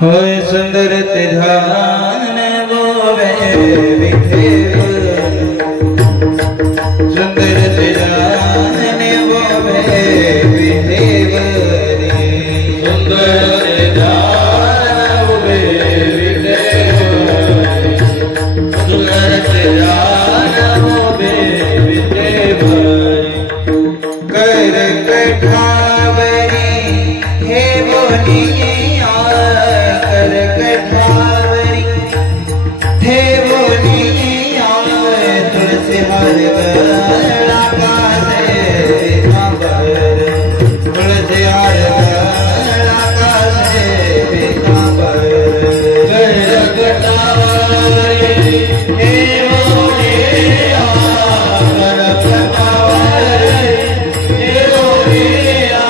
होय सुंदर ते ध्यान बोवे विठेव सुंदर ते ध्यान बोवे विठेव सुंदर ते ध्यान बोवे विठेव सुंदर ते ध्यान बोवे विठेव कर कठावरी हे बोलिया कर कठावरी हे बोलिया तुलसी हर गला कासे पीतांबर तुलसी हर गला कासे पीतांबर कर कठावरी हे बोलिया कर कठावरी हे बोलिया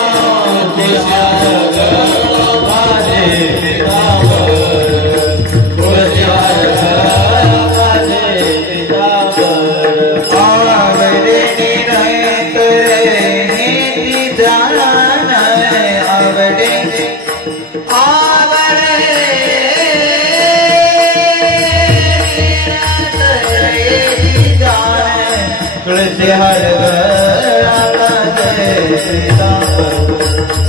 तुलसी हर गला कासे पीतांबर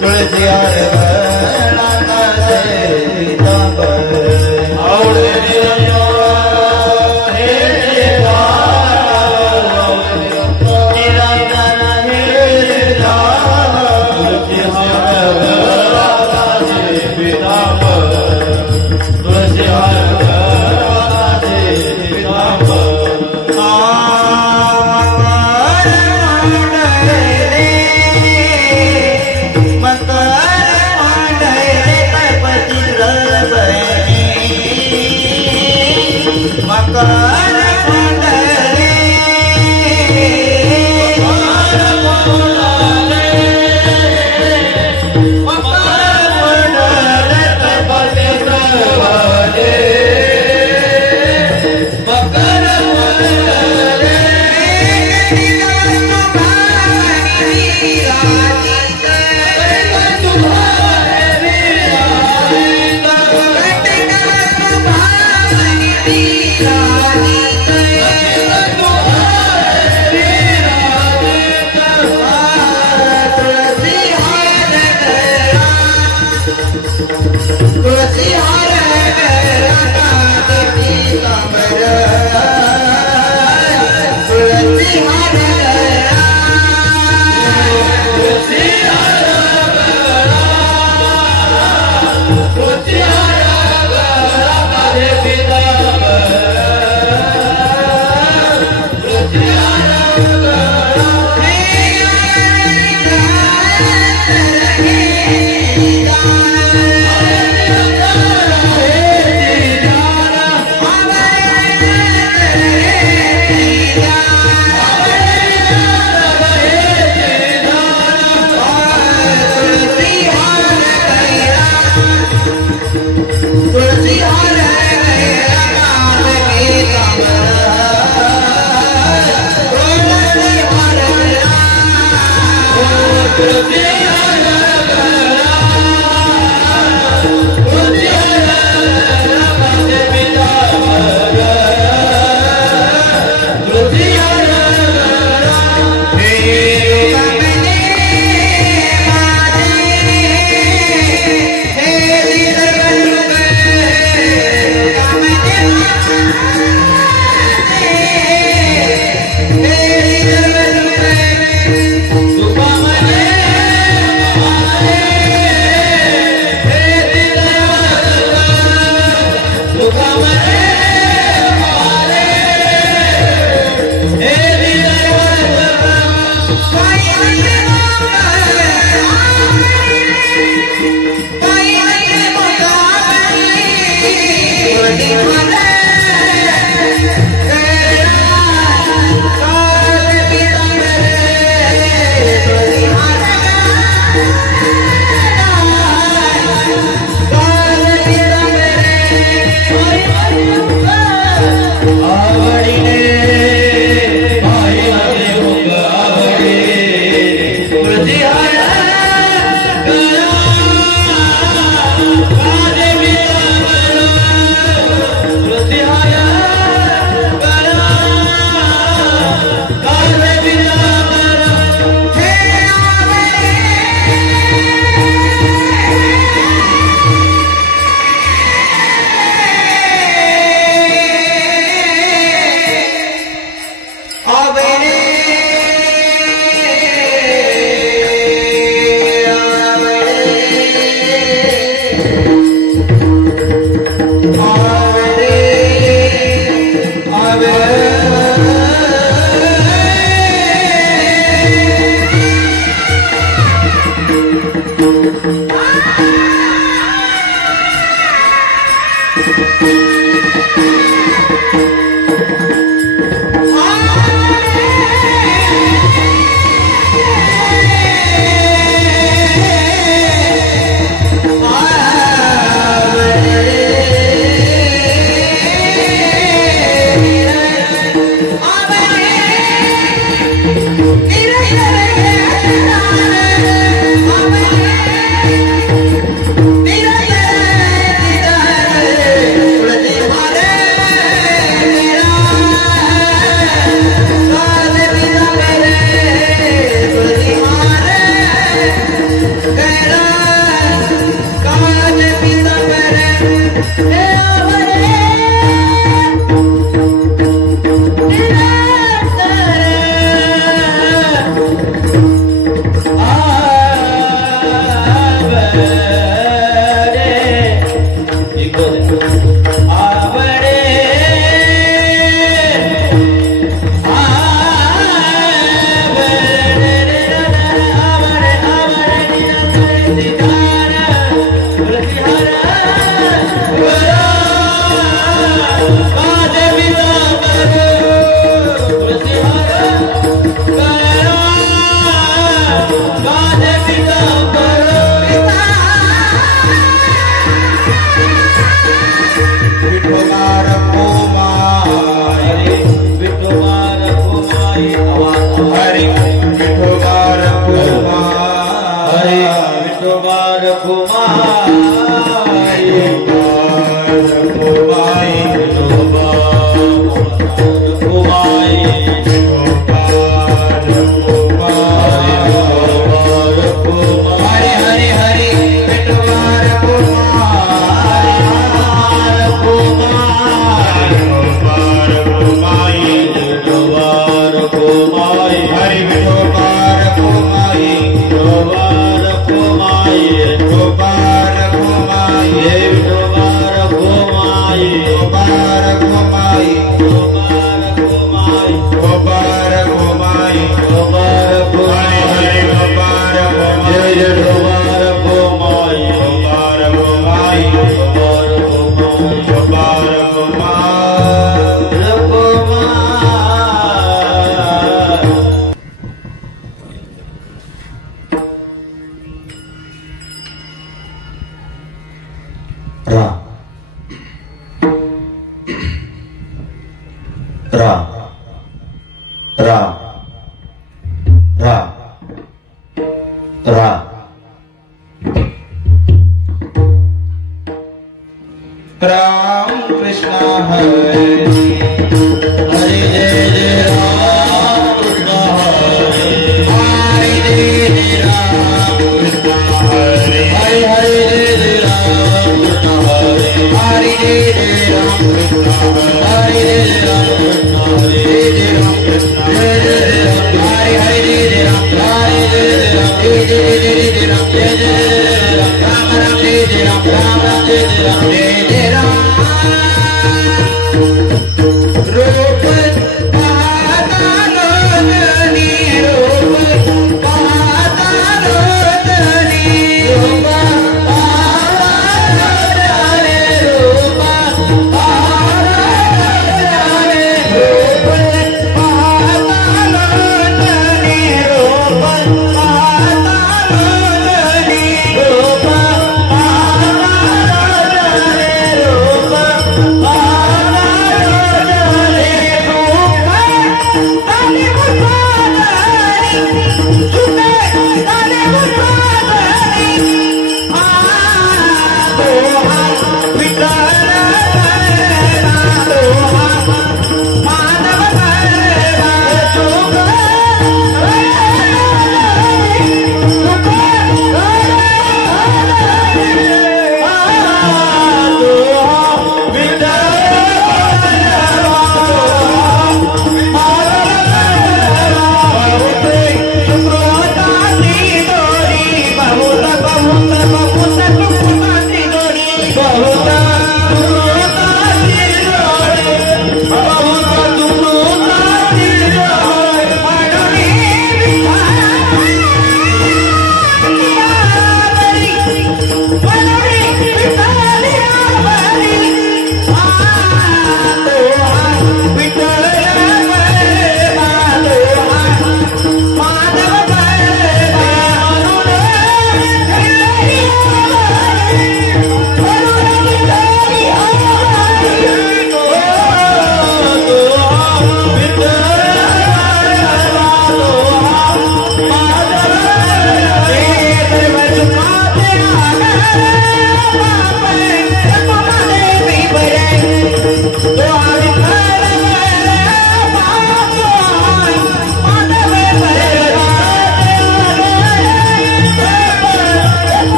तुलसी हर गला कासे पीतांबर आवड़े निरंत नीति ध्यान आवड़े तुलसी हर गला कासे पीतांबर तुलसी हर गला कासे पीतांबर आवड़े Yeah.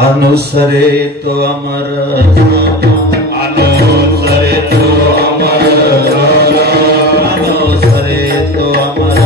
अनुसरे तो अमर अनुसरे तो अमर अनुसरे तो अमर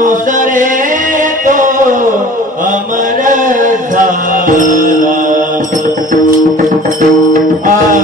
अनुसरे तो अमर अनुसरे तो अमर धारा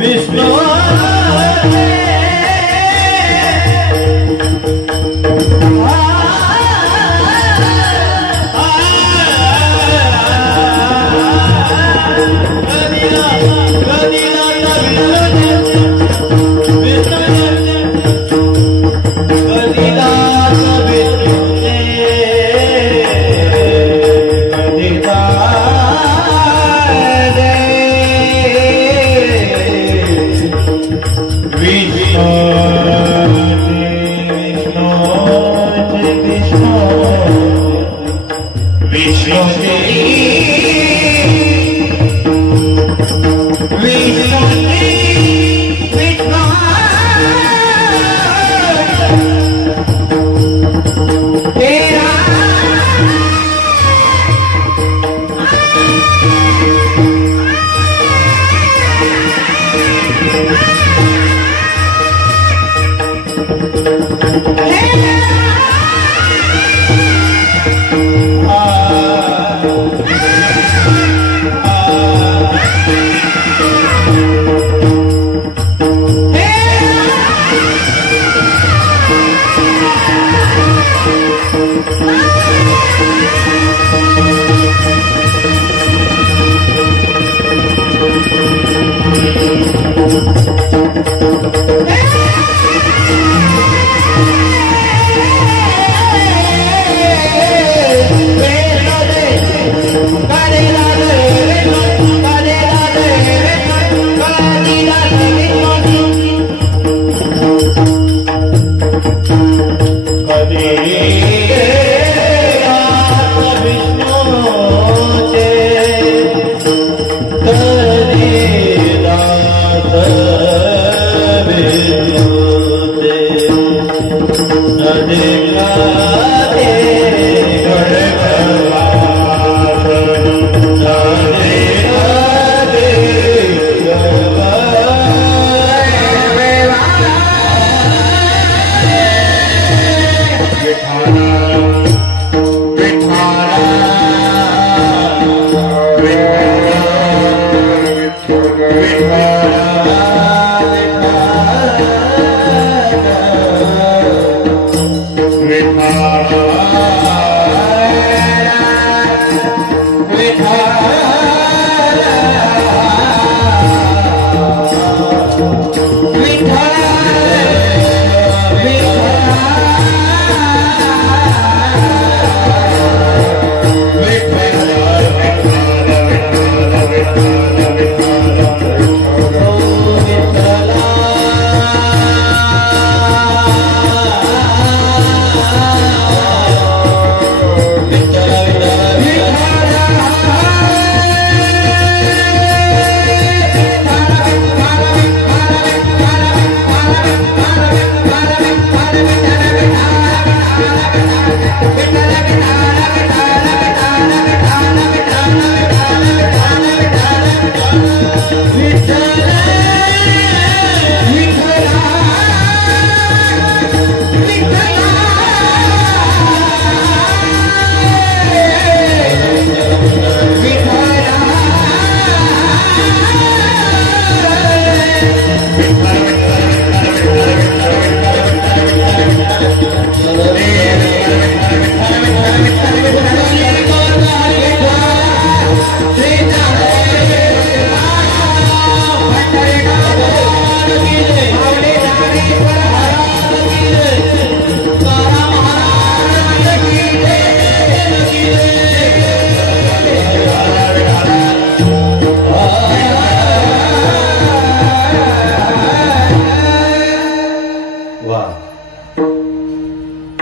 Vishnu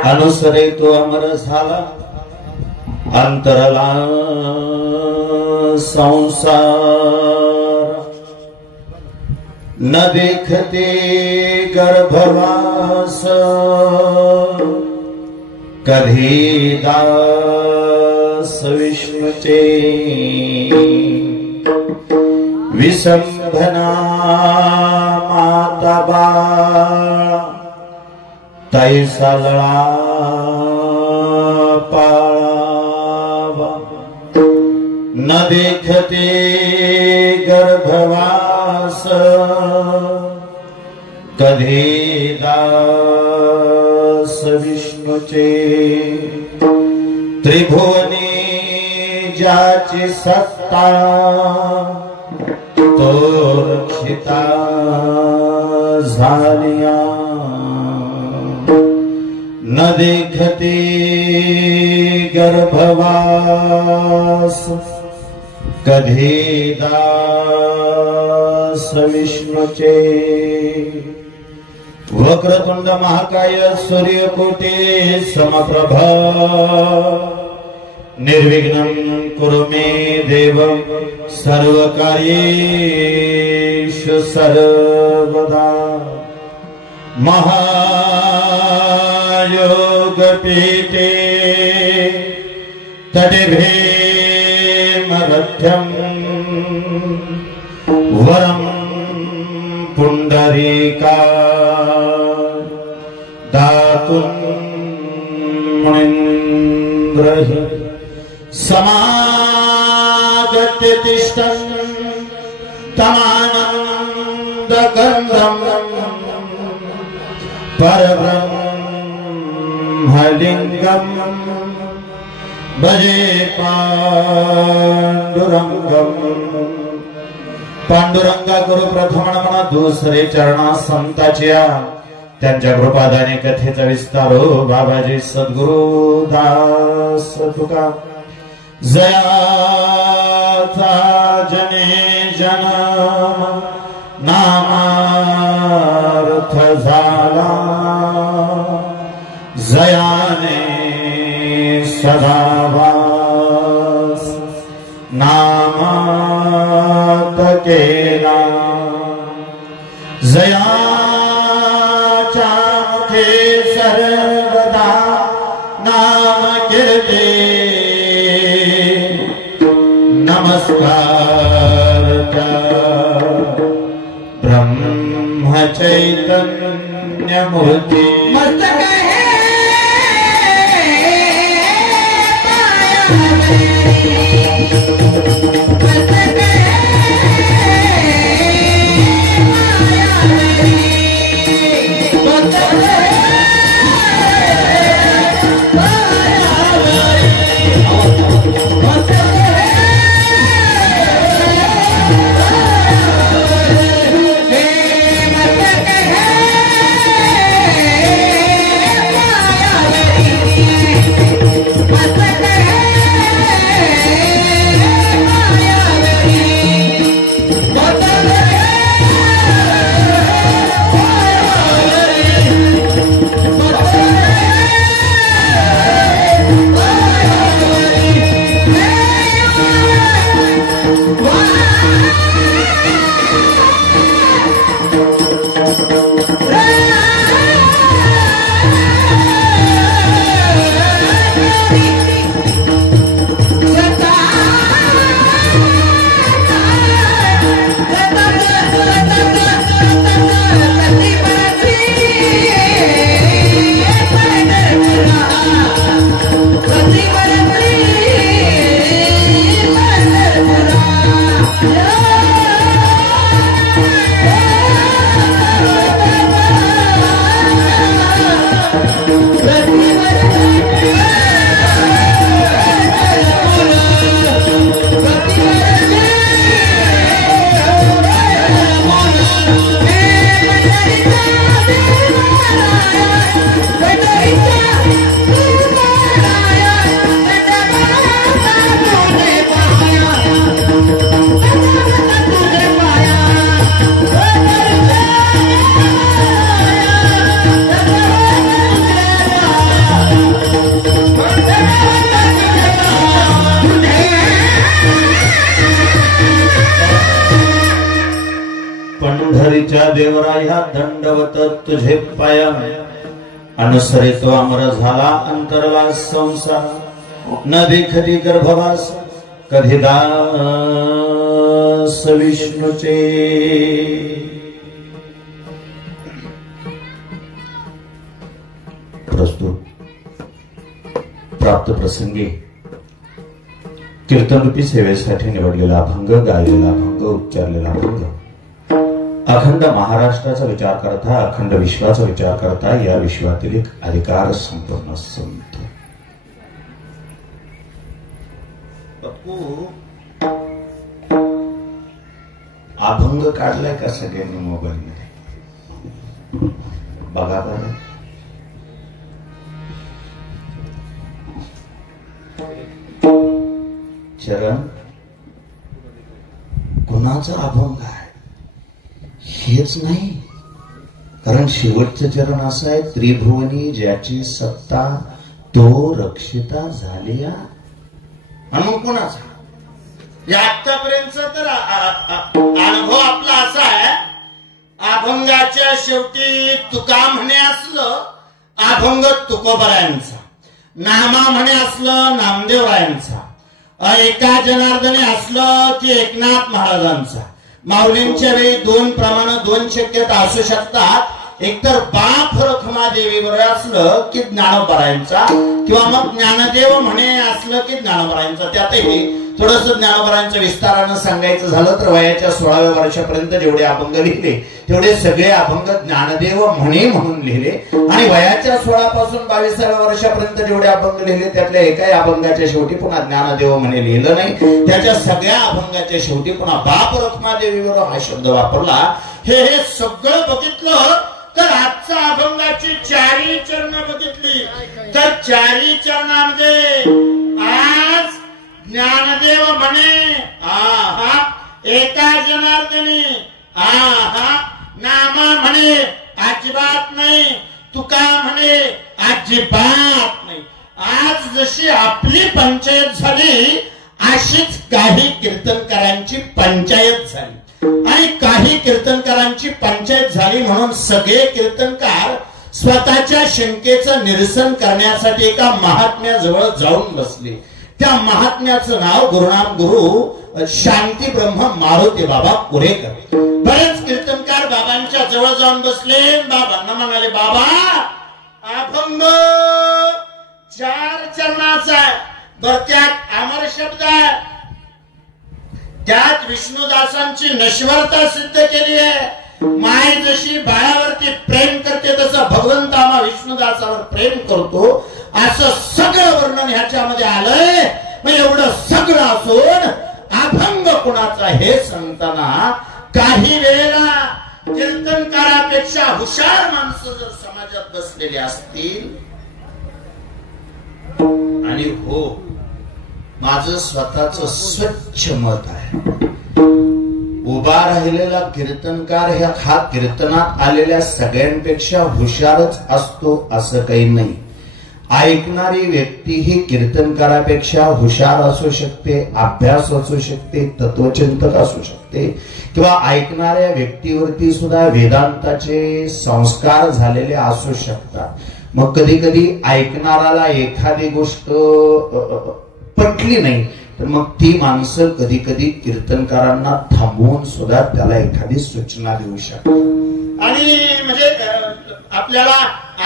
अनुसरे तो अमर झाला अंतरला संसार न देखते गर्भवास कधी दास विष्णुचे विसंभना माता बाळा तैसा लळा पाळावा न देखते गर्भवास कधी दास विष्णुचे त्रिभुवनी ज्याची सत्ता तो रक्षिता झालिया न देखते गर्भवास कधी दास विष्णुचे वक्रतुंड महाकाय सूर्यकोटी समप्रभा निर्विघ्नं कुरु मे देव सर्वकार्येषु सर्वदा महायोगपीठे तडिभीमरथ्यम् वरं पुंडरीका दातुं मुनीन्द्रः समागत्य तिष्ठन् तमानन्दगन्धम् परब्रह्मलिङ्गम् भजे पांडुरंगम् पांडुरंगा गुरु प्रथम म्हणा दुसरे चरणा संताच्या त्यांच्या कृपादाने कथेचा विस्तार हो बाबाजी सद्गुरु दास तुका जयाचा जने जन्म नामार्थ झाला जयाने सदावास नामात केला जयाच्या मुखे सर्वदा नाम कीर्ती नमस्कार ब्रह्म चैतन्य मूर्ती मस्तक पंढरीच्या देवराया दंडवत तुझे पाया अनुसरितो अमर झाला अंतरला संसार न देखती गर्भवास कधी दास विष्णूचे प्रस्तुत प्राप्त प्रसंगी कीर्तनरूपी सेवेसाठी निवडलेला अभंग, गायलेला अभंग, उच्चारलेला अभंग अखंड महाराष्ट्राचा विचार करता, अखंड विश्वाचा विचार करता या विश्वातील एक अधिकार संपन्न संत अभंग काढलाय का सगळ्यांनी मोबाईल मध्ये? बघा बरं. चरण कुणाचा अभंग आहे हेच नाही, कारण शेवटचं चरण असं आहे, त्रिभुवनी ज्याची सत्ता तो रक्षिता झालिया. आणि कुणाचा आतापर्यंतचा तर अनुभव आपला असा आहे, अभंगाच्या शेवटी तुका म्हणे असलं अभंग तुकोबरायांचा, नामा म्हणे असलं नामदेवरायांचा, एका जनार्दनी असलं की एकनाथ महाराजांचा. माऊलींच्या वेळी दोन प्रमाण, दोन शक्यता असू शकतात. एकतर बाप रखमादेवी बरोबर असलं की ज्ञानोबरायांचा, किंवा मग ज्ञानदेव म्हणे असलं की ज्ञानोबरायांचा. त्यातही थोडस ज्ञानोबरायांचं विस्तारानं सांगायचं झालं तर वयाच्या 16व्या वर्षापर्यंत जेवढे अभंग लिहिले तेवढे सगळे अभंग ज्ञानदेव म्हणे म्हणून लिहिले, आणि वयाच्या 16 पासून 22व्या वर्षापर्यंत जेवढे अभंग लिहिले त्यातल्या एकाही अभंगाच्या शेवटी पुन्हा ज्ञानदेव म्हणे लिहिलं नाही. त्याच्या सगळ्या अभंगाच्या शेवटी पुन्हा बाप रखमादेवीवर हा शब्द वापरला. हे सगळं बघितलं तर आजचा अभंगाची 4ही चरण बघितली तर 4ही चरणामध्ये आज ज्ञानदेव म्हणे आहा एका जनार्दनी, आहा नामा म्हणे अजिबात नाही, तुका म्हणे अजिबात नाही. आज जशी आपली पंचायत झाली अशीच काही कीर्तनकारांची पंचायत झाली, आणि काही कीर्तनकारांची पंचायत झाली म्हणून सगळे कीर्तनकार स्वतःच्या शंकेचं निरसन करण्यासाठी एका महात्म्याजवळ जाऊन बसले. त्या महात्म्याचं नाव गुरुनाम गुरु शांती ब्रह्म मारुती बाबा कुरेकर. बरेच कीर्तनकार बाबांच्या जवळ जाऊन बसले, बाबांना म्हणाले, बाबा अभंग 4 चरणाचा आहे, बरं त्यात अमर शब्द आहे, त्यात विष्णुदासांची नश्वरता सिद्ध केली आहे. माय जशी बाळावरती प्रेम करते तसं भगवंत आम्हा विष्णुदासावर प्रेम करतो, असं सगळं वर्णन ह्याच्यामध्ये आलंय. मग एवढं सगळं असून अभंग कुणाचा हे सांगताना काही वेळेला कीर्तनकारापेक्षा हुशार माणसं जर समाजात बसलेली असतील, आणि हो माझं स्वतःच स्वच्छ मत आहे, उभा राहिलेला कीर्तनकार हा कीर्तनात आलेल्या सगळ्यांपेक्षा हुशारच असतो असं काही नाही. ऐकणारी व्यक्ती ही कीर्तनकारापेक्षा हुशार असू शकते, अभ्यास असू शकते, तत्वचिंतक असू शकते, किंवा ऐकणाऱ्या व्यक्तीवरती सुद्धा वेदांताचे संस्कार झालेले असू शकतात. मग कधी कधी ऐकणाराला एखादी गोष्ट पटली नाही तर मग ती माणसं कधी कधी कीर्तनकारांना थांबवून सुद्धा त्याला एखादी सूचना देऊ शकतात. आणि म्हणजे आपल्याला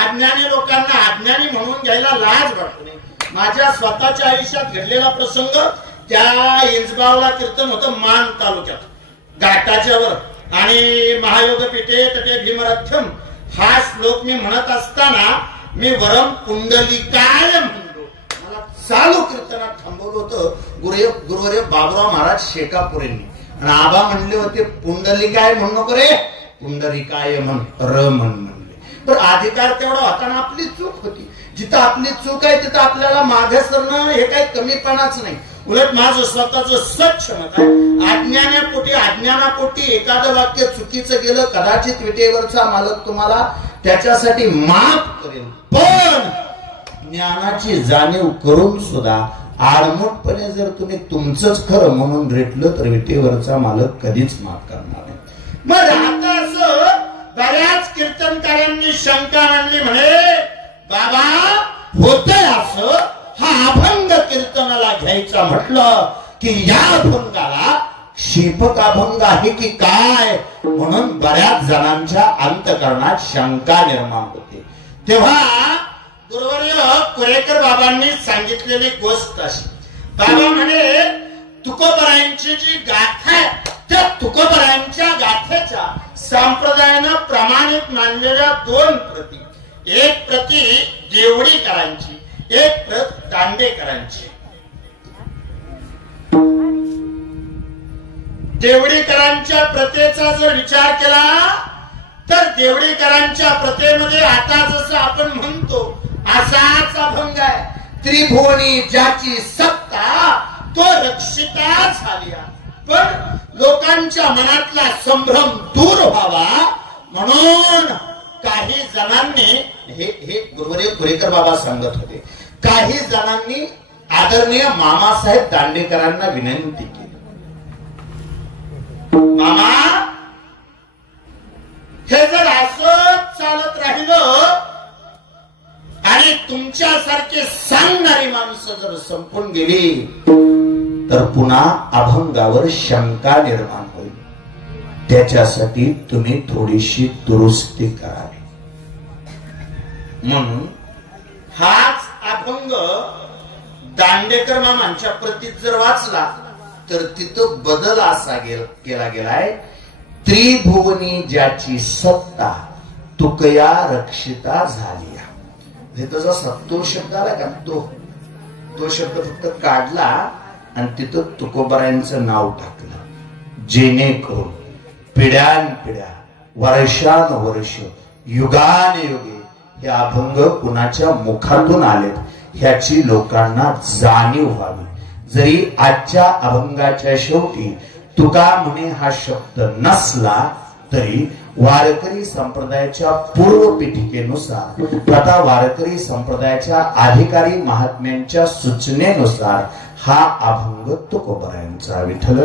अज्ञानी लोकांना अज्ञानी म्हणून घ्यायला लाज वाटते. माझ्या स्वतःच्या आयुष्यात घडलेला प्रसंग, त्या इंजगावला कीर्तन होतं मान तालुक्यात घाटाच्या वर, आणि महायोग पीठे तटे भीमरथ्यम हा श्लोक मी म्हणत असताना मी वरम पुंडलिकाय म्हणलो. मला चालू कीर्तनात थांबवलं होतं गुरुवर्य बाबुराव महाराज शेकापुरेंनी, आणि आबा म्हणले होते पुंडलिकाय म्हणू नको रे, पुंडलिकाय म्हण, र म्हणले. तर अधिकार तेवढा होता ना, आपली चूक होती. जिथं आपली चूक आहे तिथं आपल्याला मागे सरणं हे काही कमीपणाच नाही. उलट माझं स्वतःच स्वच्छ मत आहे, अज्ञानापोटी एखादं वाक्य चुकीचं गेलं कदाचित विटेवरचा मालक तुम्हाला त्याच्यासाठी माफ करेल, पण ज्ञानाची जाणीव करून सुद्धा आडमुठपणे जर तुम्ही तुमचंच खरं म्हणून रेटलं तर विटेवरचा मालक कधीच माफ करणार नाही. मग आता असं बऱ्याच कीर्तनकारांनी शंका आणली, म्हणे बाबा होतंय असं, हा अभंग कीर्तनाला घ्यायचा म्हटलं की या अभंगाला शीपक अभंग आहे की काय, म्हणून बऱ्याच जणांच्या अंतकरणात शंका निर्माण होते. तेव्हा गुरुवर्य कुरेकर बाबांनी सांगितलेली गोष्ट अशी, बाबा म्हणे तुकोबरायांची जी गाथा आहे त्या तुकोबरायांच्या गाथेच्या संप्रदायानं प्रमाणित मानलेल्या दोन प्रती, एक प्रती देवडीकरांची, एक प्रत दांडेकरांची. देवडीकरांच्या प्रथेचा जर विचार केला तर देवडीकरांच्या प्रथेमध्ये आता जसं आपण म्हणतो असाच अभंग आहे, त्रिभुवनी ज्याची सत्ता तो रक्षिता झालिया. पण लोकांच्या मनातला संभ्रम दूर व्हावा म्हणून काही जणांनी, हे गुरुवर्य कुरेकर बाबा सांगत होते, काही जणांनी आदरणीय मामासाहेब दांडेकरांना विनंती केली, मामा हे जर असंच चालत राहिलं आणि तुमच्यासारखे सांगणारी माणसं जर संपून गेली तर पुन्हा अभंगावर शंका निर्माण होईल. त्याच्यासाठी तुम्ही थोडीशी दुरुस्ती करावी. म्हणून हाच अभंग दांडेकर मामांच्या प्रतीत जर वाचला तर तिथं बदल असा केला गेलाय, त्रिभुवनी ज्याची सत्ता तुकया रक्षिता झालिया. जसा तो शब्द आला का, तो शब्द फक्त काढला आणि तिथं तुकोबरायांचं नाव टाकलं, जेणेकरून पिढ्यानपिढ्या वर्षानुवर्ष युगानुयुगे हे अभंग कुणाच्या मुखातून आलेत ह्याची लोकांना जाणीव व्हावी. जरी आजच्या अभंगाच्या शेवटी तुका म्हणे हा शब्द नसला तरी वारकरी संप्रदायाच्या पूर्व पीठिकेनुसार तथा वारकरी संप्रदायाच्या अधिकारी महात्म्यांच्या सूचनेनुसार हा अभंग तुकोबरायांचा. विठ्ठल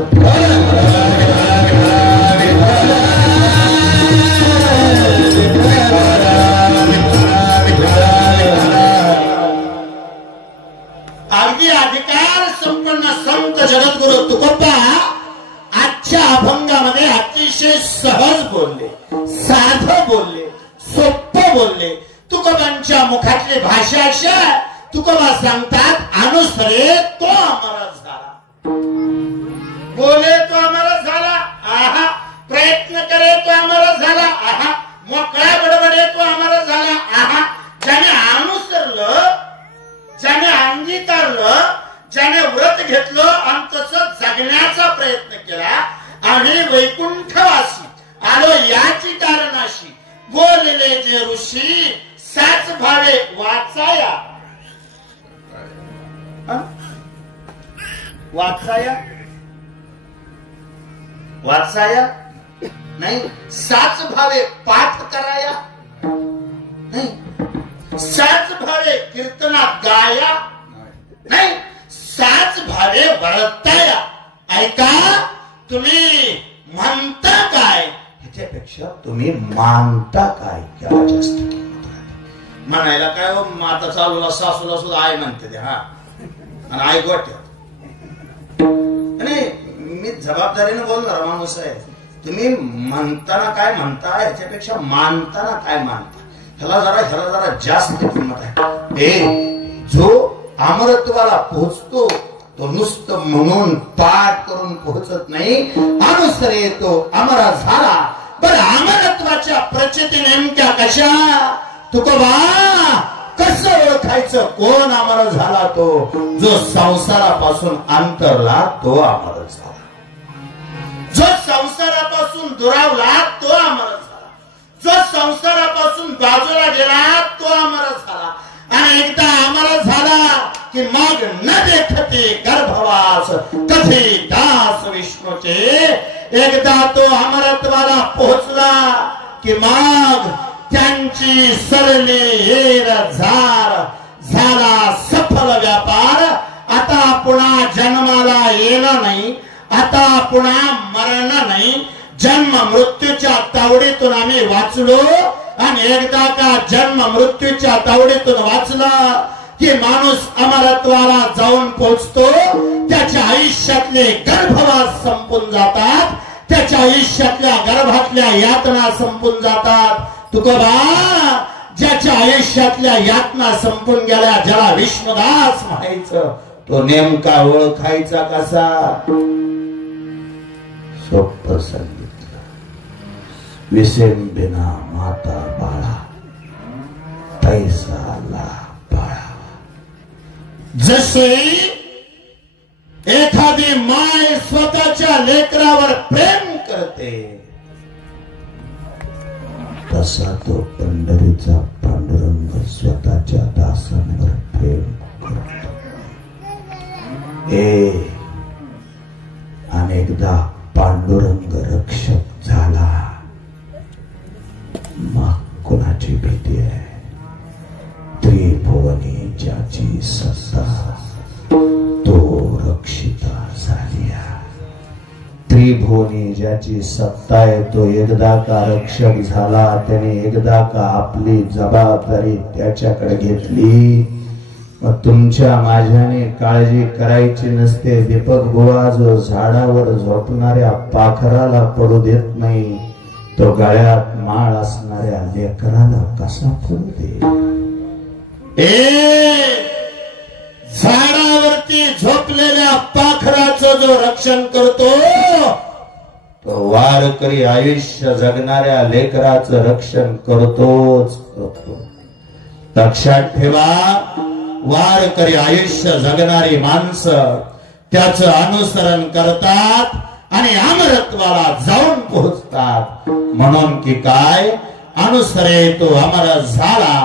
अगदी अधिकार संपन्न संत जगद्गुरु तुकोबा आजच्या अभंगामध्ये अतिशय सहज बोलले, साधं बोलले, सोपं बोलले. तुकोबांच्या मुखातली भाषा अशा, तुकोबा सांगतात अनुसरे तो अमर झाला, बोले तो अमर झाला, आहा प्रयत्न करे तो अमर झाला, आहा मोकळा बडबडे तो अमर झाला, आहा ज्याने अनुसरलं, ज्याने अंगीकारलं, ज्याने व्रत घेतलं आणि तसं जगण्याचा प्रयत्न केला, आम्ही वैकुंठवासी आलो याची कारणाशी, बोलले जे ऋषी साच भावे वाचाया, वाचाया वाचाया नाही, साच भावे पाठ कराया नाही, साच भावे कीर्तनात गाया नाही, साच भावे वर्ताया. ऐका, तुम्ही म्हणता काय ह्याच्यापेक्षा तुम्ही मानता काय याला जास्त किंमत राहते. म्हणायला काय हो, माता चालूला सासूला सुद्धा आई म्हणते ते, हा आणि आई गोट्या. आणि मी जबाबदारीने बोलणार माणूस आहे, तुम्ही म्हणताना काय म्हणता ह्याच्यापेक्षा मानताना काय मानता ह्याला जरा जास्त किंमत आहे. जो अमरत्वाला पोहोचतो तो नुसतं म्हणून पाठ करून पोहोचत नाही, अनुसरे तो अमर झाला. बरं अमरत्वाच्या प्रचिती नेमक्या कशा, तुकोबा कसं ओळखायचं कोण अमर झाला? तो जो संसारापासून अंतरला तो अमर झाला, जो संसारापासून दुरावला तो अमर झाला, जो संसारापासून बाजूला गेला तो अमर झाला. आणि एकदा अमर झाला की मग न देखते गर्भवास कधी दास विष्णूचे. एकदा तो अमरत्वाला पोहोचला की मग त्यांची सरली हेर झार झाला सफल व्यापार. आता पुन्हा जन्माला येणं नाही, आता पुन्हा मरण नाही, जन्म मृत्यू मृत्यूच्या तावडीतून आम्ही वाचलो आणि एकदा का जन्म मृत्यूच्या तावडीतून वाचला की माणूस अमरत्वाला जाऊन पोहोचतो. त्याच्या आयुष्यातले गर्भवास संपून जातात, त्याच्या आयुष्यातल्या गर्भातल्या यातना संपून जातात. तुकोबा ज्याच्या आयुष्यातल्या यातना संपून गेल्या, ज्याला विष्णुदास म्हणायचं, तो नेमका ओळखायचा कसा? सोप्प सांगितलं. विसेन बिना माता बाळा, पैसा ला बाळा. जसे एखादी माय स्वतःच्या लेकरावर प्रेम करते, तसा तो पंढरीचा पांडुरंग स्वतःच्या दासांवर प्रेम करतो. अनेकदा पांडुरंग रक्षक झाला, मग कोणाची भीती आहे? त्रिभुवनी ज्याची सत्ता, तो रक्षिता झालिया. त्रिभुवनी ज्याची सत्ता आहे, तो एकदा का रक्षक झाला, त्याने एकदा का आपली जबाबदारी त्याच्याकडे घेतली. तुमच्या माझ्याने काळजी करायची नसते. दीपक बुवा जो झाडावर झोपणाऱ्या पाखराला पडू देत नाही, तो गळ्यात माळ असणाऱ्या लेकराला कसा पडू दे? झाडावरती झोपलेल्या पाखराचं जो रक्षण करतो, तो वारकरी आयुष्य जगणाऱ्या लेकराचं रक्षण करतोच करतो. लक्षात ठेवा, वारकरी आयुष्य जगणारी माणसं त्याचं अनुसरण करतात आणि अमरत्वाला जाऊन पोहोचतात. म्हणून की काय, अनुसरे तो अमर झाला,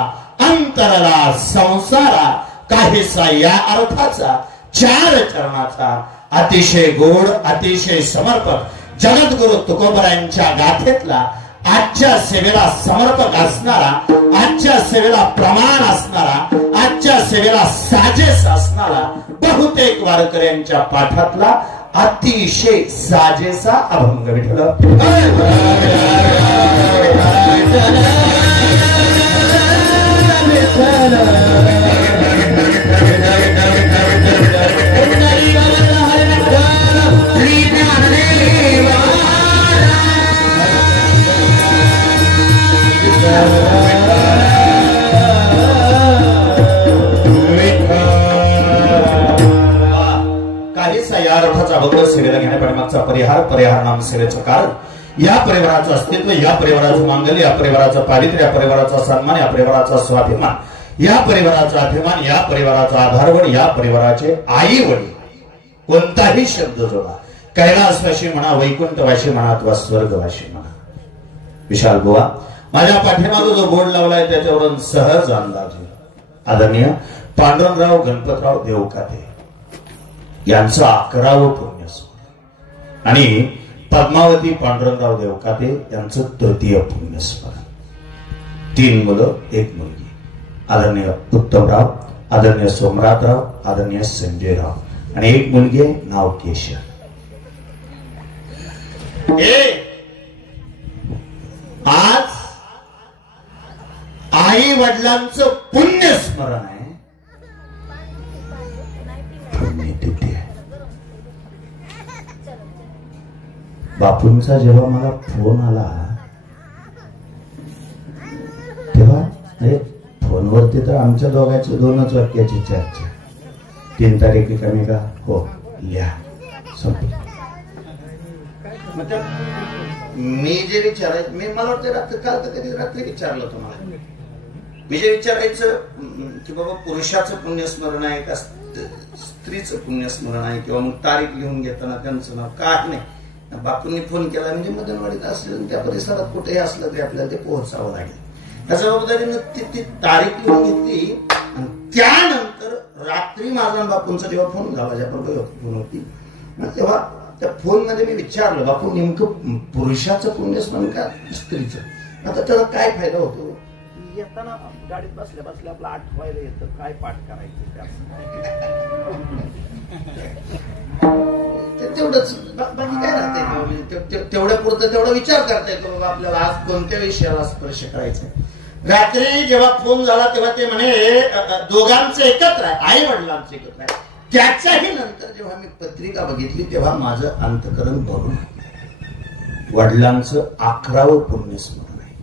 अंतरला संसारा. काहीसा या अर्थाचा, चार चरणाचा, अतिशय गोड, अतिशय समर्पक जगद्गुरु तुकोबरायांच्या गाथेतला, आजच्या सेवेला समर्पक असणारा, आजच्या सेवेला प्रमाण असणारा, आजच्या सेवेला साजेस असणारा, बहुतेक वारकऱ्यांच्या पाठातला अतिशय साजेसा अभंग. विठ्ठल काहीसा या अर्थाचा भगवत सेवेला घेण्यापाठीमागचा परिहार नाम सेवेचं कारण, या परिवाराचं अस्तित्व, या परिवाराचं मांगल्य, या परिवाराचं पावित्र्य, या परिवाराचा सन्मान, या परिवाराचा स्वाभिमान, या परिवाराचा अभिमान, या परिवाराचा आधारवड, या परिवाराचे आई वडील. कोणताही शब्द जोडा, कैलासवाशी म्हणा, वैकुंठवाशी म्हणा अथवा स्वर्गवाशी म्हणा. विशाल बुवा माझ्या पाठीमागे जो बोर्ड लावलाय त्याच्यावरून सहज अंदाज आदरणीय पांडुरंगराव गणपतराव देवकाते यांचं 11वं पुण्यस्मरण आणि पद्मावती पांडुरंगराव देवकाते यांचं 3य पुण्यस्मरण. 3 मुलं 1 मुलगी. आदरणीय उत्तमराव, आदरणीय सोमनाथराव, आदरणीय संजयराव आणि 1 मुलगी, नाव केशव. आज आई वडिलांचं पुण्यस्मरण आहे, पुण्यतिथी आहे. बापूंचा जेव्हा मला फोन आला तेव्हा फोनवरती तर आमच्या दोघांची 2च वाक्याची चर्चा. 3 तारीख कमी का? हो, लिहा, संपलं. मी जे विचारायचं, मला वाटतं रात्री, काल तर कधी रात्री विचारलं तुम्हाला, मी जे विचारायचं की बाबा पुरुषाचं पुण्यस्मरण आहे का स्त्रीचं पुण्यस्मरण आहे, किंवा मग तारीख लिहून घेताना त्यांचं नाव काय नाही. बापूंनी फोन केला म्हणजे मदनवाडीत असलं, त्या परिसरात कुठेही असलं तरी आपल्याला ते पोहोचावं लागेल. त्या जबाबदारीनं ती तारीख लिहून घेतली आणि त्यानंतर रात्री माझा बापूंचा जेव्हा फोन झाला, ज्याबरोबर फोन होती, तेव्हा त्या फोन मध्ये मी विचारलं, बापू नेमकं पुरुषाचं पुण्यस्मरण का स्त्रीचं? आता त्याला काय फायदा होतो? येताना गाडीत बसल्या बसल्या आपलं आठवायला येतं काय पाठ करायचं. तेवढंच, बाकी काय राहते. तेवढ्या पुरतं तेवढा विचार करता येतो बाबा आपल्याला आज कोणत्या विषयाला स्पर्श करायचा. रात्री जेव्हा फोन झाला तेव्हा ते म्हणे दोघांचं एकत्र आहे, आई वडिलांचं एकत्र आहे. त्याच्याही नंतर जेव्हा मी पत्रिका बघितली तेव्हा माझं अंतकरण भरून, वडिलांचं 11वं पुण्यस्मरण आहे,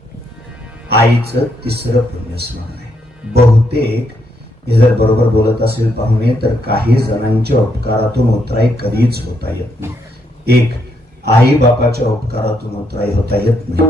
आईचं 3रं पुण्यस्मरण आहे. बहुतेक हे जर बरोबर बोलत असेल पाहुणे तर काही जणांच्या उपकारातून उतराई कधीच होता येत नाही. 1, आई बापाच्या उपकारातून उतराई होता येत नाही.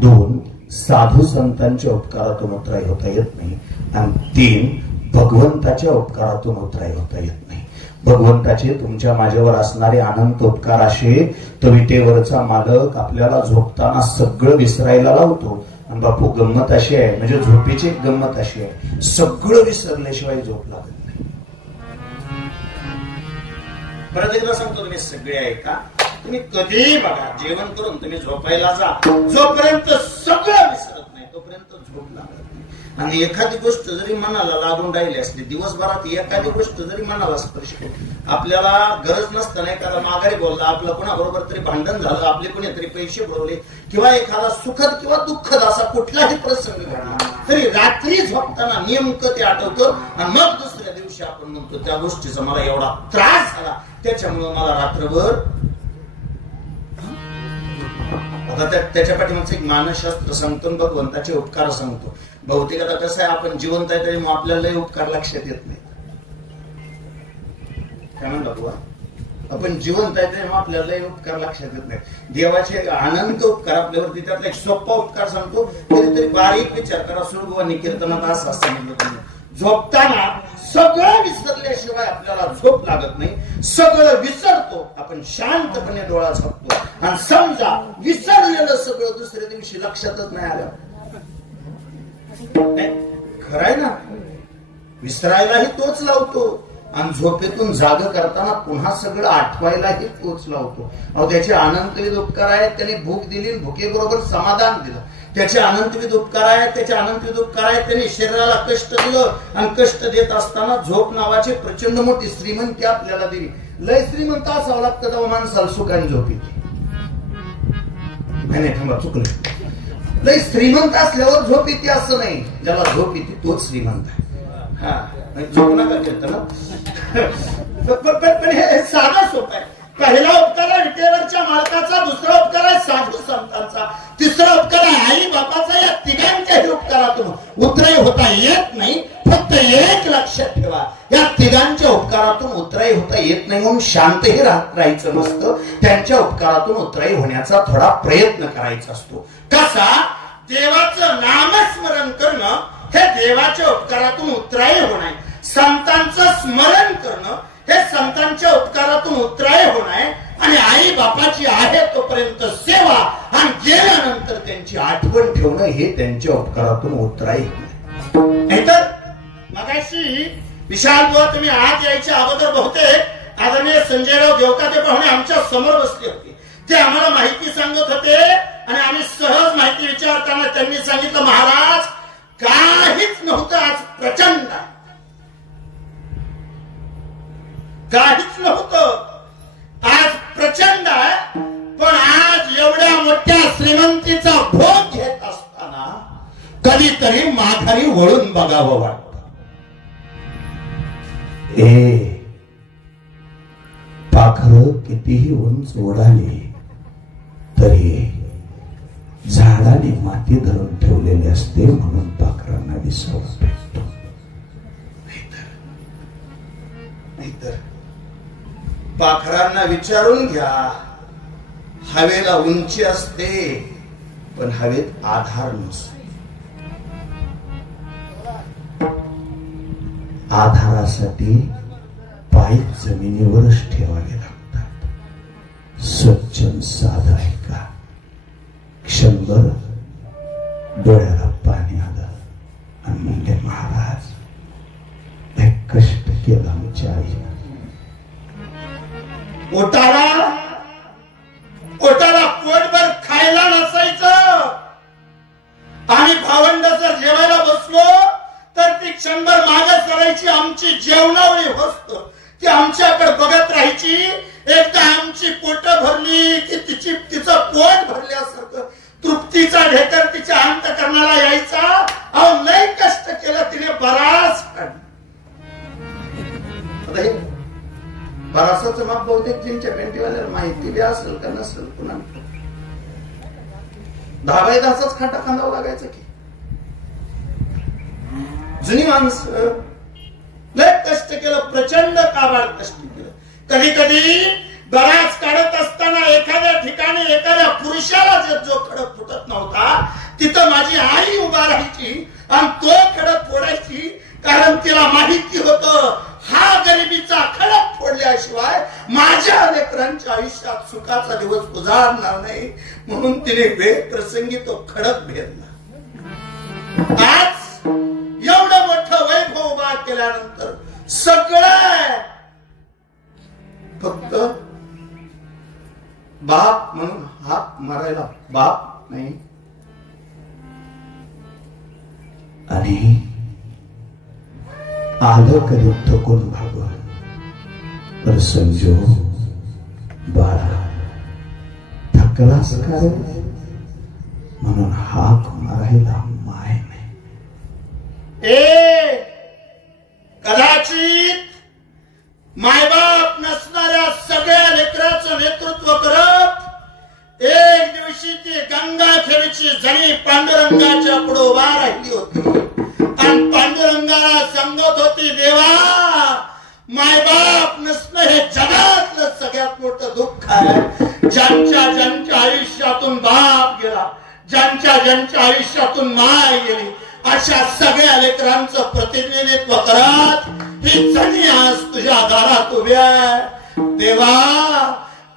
2, साधू संतांच्या उपकारातून उतराई होता येत नाही. आणि 3, भगवंताच्या उपकारातून उतराई होता येत नाही. भगवंताचे तुमच्या माझ्यावर असणारे अनंत उपकार असे तो विटेवरचा मालक आपल्याला झोपताना सगळं विसरायला लावतो. आणि बापू गंमत अशी आहे, म्हणजे झोपेची एक गंमत अशी आहे, सगळं विसरल्याशिवाय झोप लागत नाही. परत एकदा सांगतो, तुम्ही सगळे ऐका, तुम्ही कधीही बघा, जेवण करून तुम्ही झोपायला जा, जोपर्यंत सगळं विसरत नाही तोपर्यंत झोप लागत नाही. आणि एखादी गोष्ट जरी मनाला लागून राहिली असली, दिवसभरात एखादी गोष्ट जरी मनाला स्पर्श केली, आपल्याला गरज नसताना एखादा माघारी बोलला, आपलं कोणाबरोबर तरी भांडण झालं, आपले कोणीतरी पैसे बुडवले, किंवा एखादा सुखद किंवा दुःखद असा कुठलाही प्रसंग घडला, तरी रात्री झोपताना नेमकं ते आठवतं. आणि मग दुसऱ्या दिवशी आपण म्हणतो त्या गोष्टीचा मला एवढा त्रास झाला, त्याच्यामुळे मला रात्रभर. आता त्याच्या पाठीमागचं एक मानसशास्त्र सांगतो, भगवंताचे उपकार सांगतो. बहुतेक आता कसं आहे, आपण जिवंत आहे तरी आपल्याला उपकार लक्षात येत नाही. काय म्हणला बुवा, आपण जिवंत आहे तरी आपल्याला उपकार लक्षात येत नाही. देवाचे अनंत उपकार आपल्यावरती, त्यातला एक सोपा उपकार सांगतो, कधीतरी बारीक विचार करा. सुरगुवानी कीर्तनात असं सांगितलं तुम्ही, झोपताना सगळं विसरल्याशिवाय आपल्याला झोप लागत नाही. सगळं विसरतो, आपण शांतपणे डोळा झाकतो, आणि समजा विसरलेलं सगळं दुसऱ्या दिवशी लक्षातच नाही आलं. खरंय ना, विसरायलाही तोच लावतो, आणि झोपेतून जाग करताना पुन्हा सगळं आठवायलाही तोच लावतो. अहो, त्याचे अनंतविध उपकार आहेत. त्याने भूक दिली, भुकेबरोबर समाधान दिलं. त्याचे अनंतविध उपकार आहेत. त्याचे अनंतविध उपकार आहेत. त्यांनी शरीराला कष्ट दिलं, आणि कष्ट देत असताना झोप नावाची प्रचंड मोठी श्रीमंती आपल्याला दिली. लय श्रीमंत असावं लागतं तेव्हा माणसाला सुखाने झोप येते. नाही थांबा, चुकलं. लय श्रीमंत असल्यावर झोप येते असं नाही. ज्याला झोप येते तोच श्रीमंत आहे. हा, झोप नका घेत ना. पण हे साधा सोपं आहे. पहिला उपकार आहे विटेवरच्या मालकाचा, दुसरा उपकार आहे साधू संतांचा, तिसरा उपकार आहे आई बापाचा. या तिघांच्याही उपकारातून उतराई होता येत नाही. फक्त एक लक्षात ठेवा, या तिघांच्या उपकारातून उतराई होता येत नाही म्हणून शांतही राहायचं नसतं. त्यांच्या उपकारातून उतराई होण्याचा थोडा प्रयत्न करायचा असतो. कसा? देवाचं नामस्मरण करणं हे देवाच्या उपकारातून उतराई होणार. संतांचं स्मरण करणं हे संतांच्या उपकारातून उतराई होणार. आणि आई बापाची आहे तोपर्यंत सेवा, आणि गेल्यानंतर त्यांची आठवण ठेवणं हे त्यांच्या उपकारातून उतराई होणार. नाहीतर मगाशी विशाल बुवा तुम्ही आत यायच्या अगोदर बहुतेक आदरणीय संजयराव देवकाते पाहुणे आमच्या समोर बसले होते. ते आम्हाला माहिती सांगत होते, आणि आम्ही सहज माहिती विचारताना त्यांनी सांगितलं, महाराज काहीच नव्हतं, आज प्रचंड, काहीच नव्हतं, आज प्रचंड आहे. पण आज एवढ्या मोठ्या श्रीमंतीचा भोग घेत असताना कधीतरी माघारी वळून बघावं वाटतं. पाखरं कितीही उंच उडाली तरी झाडाने माती धरून ठेवलेली असते, म्हणून पाखरांना विसावा भेटतो. नाहीतर पाखरांना विचारून घ्या, हवेला उंची असते पण हवेत आधार नसतो. आधारासाठी पाय जमिनीवरच ठेवावे लागतात. सज्जन साधा आहे का? क्षणभर डोळ्याला पाणी आलं आणि म्हणले, महाराज लय कष्ट केलं आमच्या आईनं. पोटाला पोटभर खायला नसायचं, आणि भावंड जर जेवायला बसलो तर ती क्षणभर मागे सरायची. आमची जेवणावळी वस्तू ती आमच्याकडे बघत राहायची. एकदा आमची पोट भरली की तिचं पोट भरल्यासारखं तृप्तीचा ढेकर तिच्या अंतकरणाला यायचा. अहो लय कष्ट केलं तिने बराच काढ. बरासाचं माप बहुतेक जिंच्या पेंटीवाल्याला माहिती बी असेल का नसेल पुन्हा 10 बाय 10च खाटा खांदावं लागायचं की. जुनी माणसं लय कष्ट केलं, प्रचंड काबाड कष्ट केलं. कधी कधी बराच काढत असताना एखाद्या ठिकाणी एखाद्या पुरुषाला जो खडक फुटत नव्हता तिथं माझी आई उभा राहायची आणि तो खडक फोडायची. कारण तिला माहिती होतं हा गरिबीचा खडक फोडल्याशिवाय माझ्या लेकरांच्या आयुष्यात सुखाचा दिवस उजाडणार नाही. म्हणून तिने वेळ प्रसंगी तो खडक भेदला. आज एवढं मोठं वैभव उभा केल्यानंतर सगळं फक्त बाप म्हणून हात मारायला बाप नाही. आणि आलं कधी थकून भागून पर संजो बाळा थकलास काय म्हणून हाक मारायला माय नाही. कदाचित मायबाप नसणाऱ्या सगळ्या लेकराचं नेतृत्व करत एक दिवशी ती गंगाखेडची जणी पांडुरंगाच्या पुढे उभा राहिली होती आणि पांडुरंगाला सांगत होती, देवा मायबाप नसणं हे जगातलं सगळ्यात मोठं दुःख आहे. ज्यांच्या आयुष्यातून बाप गेला, ज्यांच्या आयुष्यातून माय गेली, अशा सगळ्या लेकरांचं प्रतिनिधित्व करत ही जणी आज तुझ्या दारात उभ्या. देवा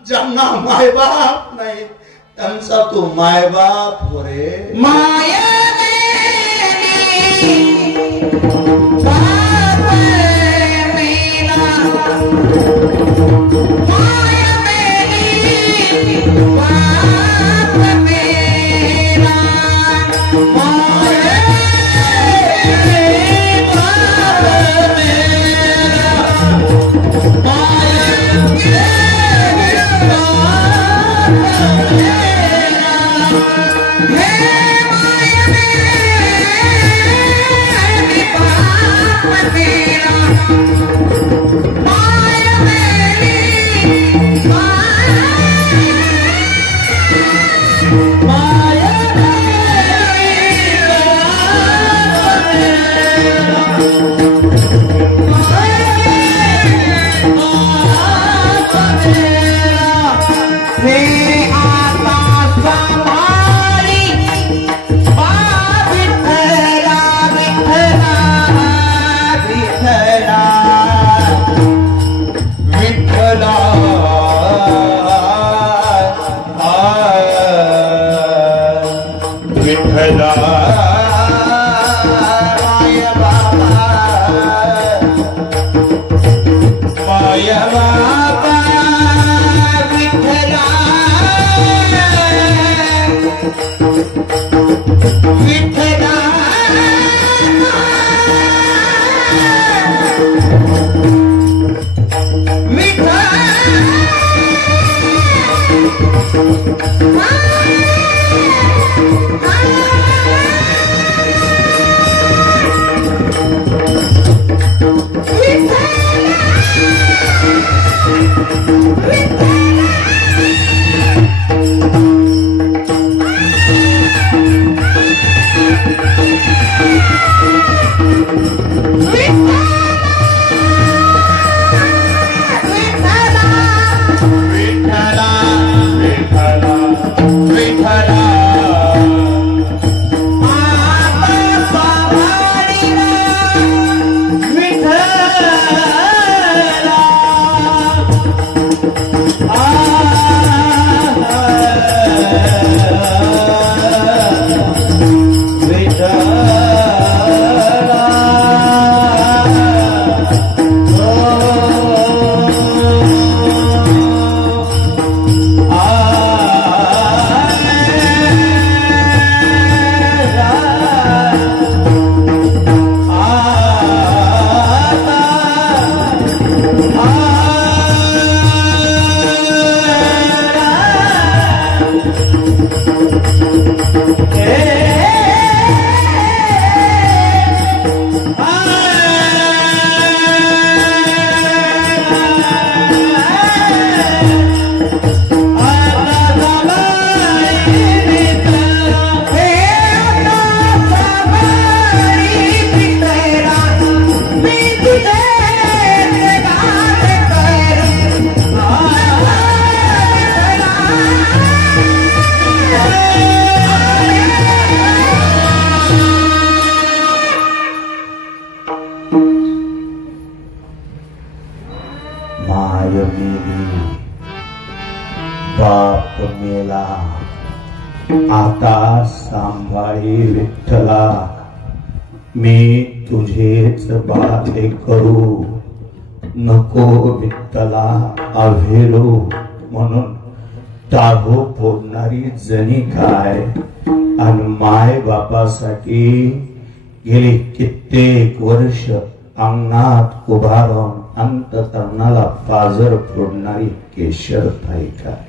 ज्यांना मायबाप नाही त्यांचा तू मायबाप हो रे. माया बाप मेला आता सांभाळी विठ्ठला, मी तुझेच बाधे करू नको विठ्ठला अभेलो, म्हणून टाळो फोडणारी जणी काय आणि माय बापासाठी गेली कित्येक वर्ष अंगणात उभा राहून अंतकरणाला पाजर फोडणारी केशर ताई काय.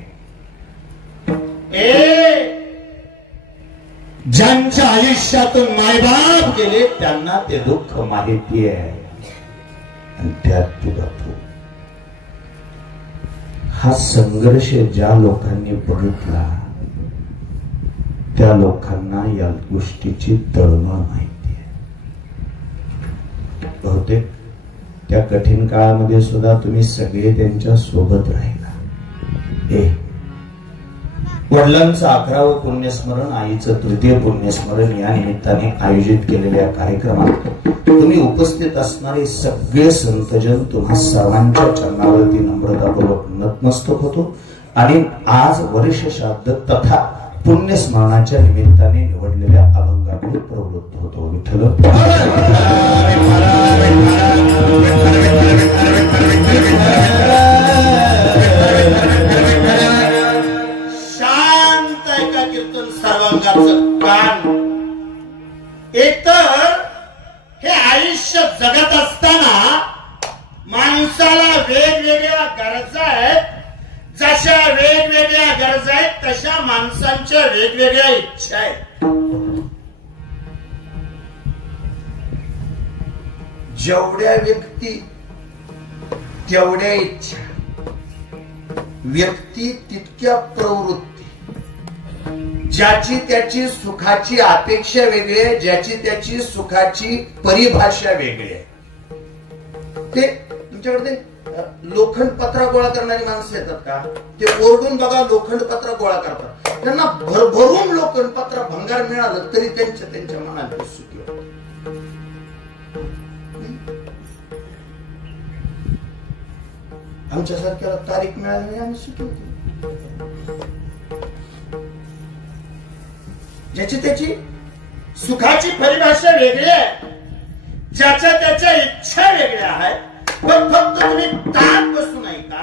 ज्यांच्या आयुष्यातून मायबाप गेले त्यांना ते दुःख माहिती आहे. आणि त्यात तुला तू हा संघर्ष ज्या लोकांनी बघितला त्या लोकांना या गोष्टीची तळमळ माहिती आहे. बहुतेक त्या कठीण काळामध्ये सुद्धा तुम्ही सगळे त्यांच्या सोबत राहिला. वडिलांचं 11वं पुण्यस्मरण, आईचं 3य पुण्यस्मरण या निमित्ताने आयोजित केलेल्या कार्यक्रमात तुम्ही उपस्थित असणारे सगळे संतजन तुम्हा सर्वांच्या चरणावरती नम्रतापूर्वक नतमस्तक होतो आणि आज वर्ष श्राद्ध तथा पुण्यस्मरणाच्या निमित्ताने निवडलेल्या अभंगाकडे प्रवृत्त होतो. विठ्ठल शांत ऐका कीर्तन सर्वांगाचं कान. एकतर हे आयुष्य जगत असताना माणसाला वेगवेगळ्या गरजा आहेत. जशा वेगवेगळ्या गरजा आहेत तशा माणसांच्या वेगवेगळ्या इच्छा आहेत. जेवढ्या व्यक्ती तेवढ्या इच्छा, व्यक्ती तितक्या प्रवृत्ती. ज्याची त्याची सुखाची अपेक्षा वेगळी आहे, ज्याची त्याची सुखाची परिभाषा वेगळी आहे. ते तुमच्याकडे लोखंड पत्रा गोळा करणारी माणसं येतात का? ते ओरडून बघा, लोखंड पत्रा गोळा करतात. त्यांना भरभरून लोखंड पत्रा भंगार मिळालं तरी त्यांच्या मनात सुखी होतं. आमच्यासारख्याला तारीख मिळाली नाही, आम्ही सुखी होतो. ज्याची त्याची सुखाची परिभाषा वेगळी आहे, ज्याच्या त्याच्या इच्छा वेगळ्या आहेत. पण फक्त तुम्ही ताक बसून ऐका,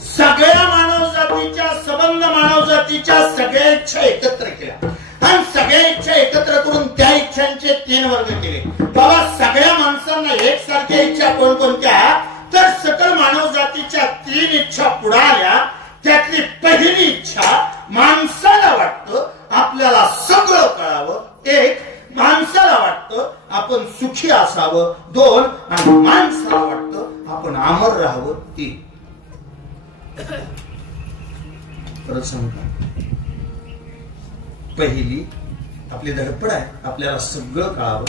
सगळ्या मानव जातीच्या सबंध मानव जातीच्या सगळ्या इच्छा एकत्र केल्या आणि सगळ्या इच्छा एकत्र करून त्या इच्छांचे 3 वर्ग केले. बाबा सगळ्या माणसांना एकसारख्या इच्छा कोणकोणत्या? तर सकल मानव जातीच्या 3 इच्छा पुढे आल्या. त्यातली पहिली इच्छा, माणसाला वाटतं आपल्याला सगळं कळावं. 1, माणसाला वाटतं आपण सुखी असावं. 2, आणि माणसाला वाटतं आपण अमर राहावं. 3. परत सांगता, पहिली आपली धडपड आहे आपल्याला सगळं कळावं.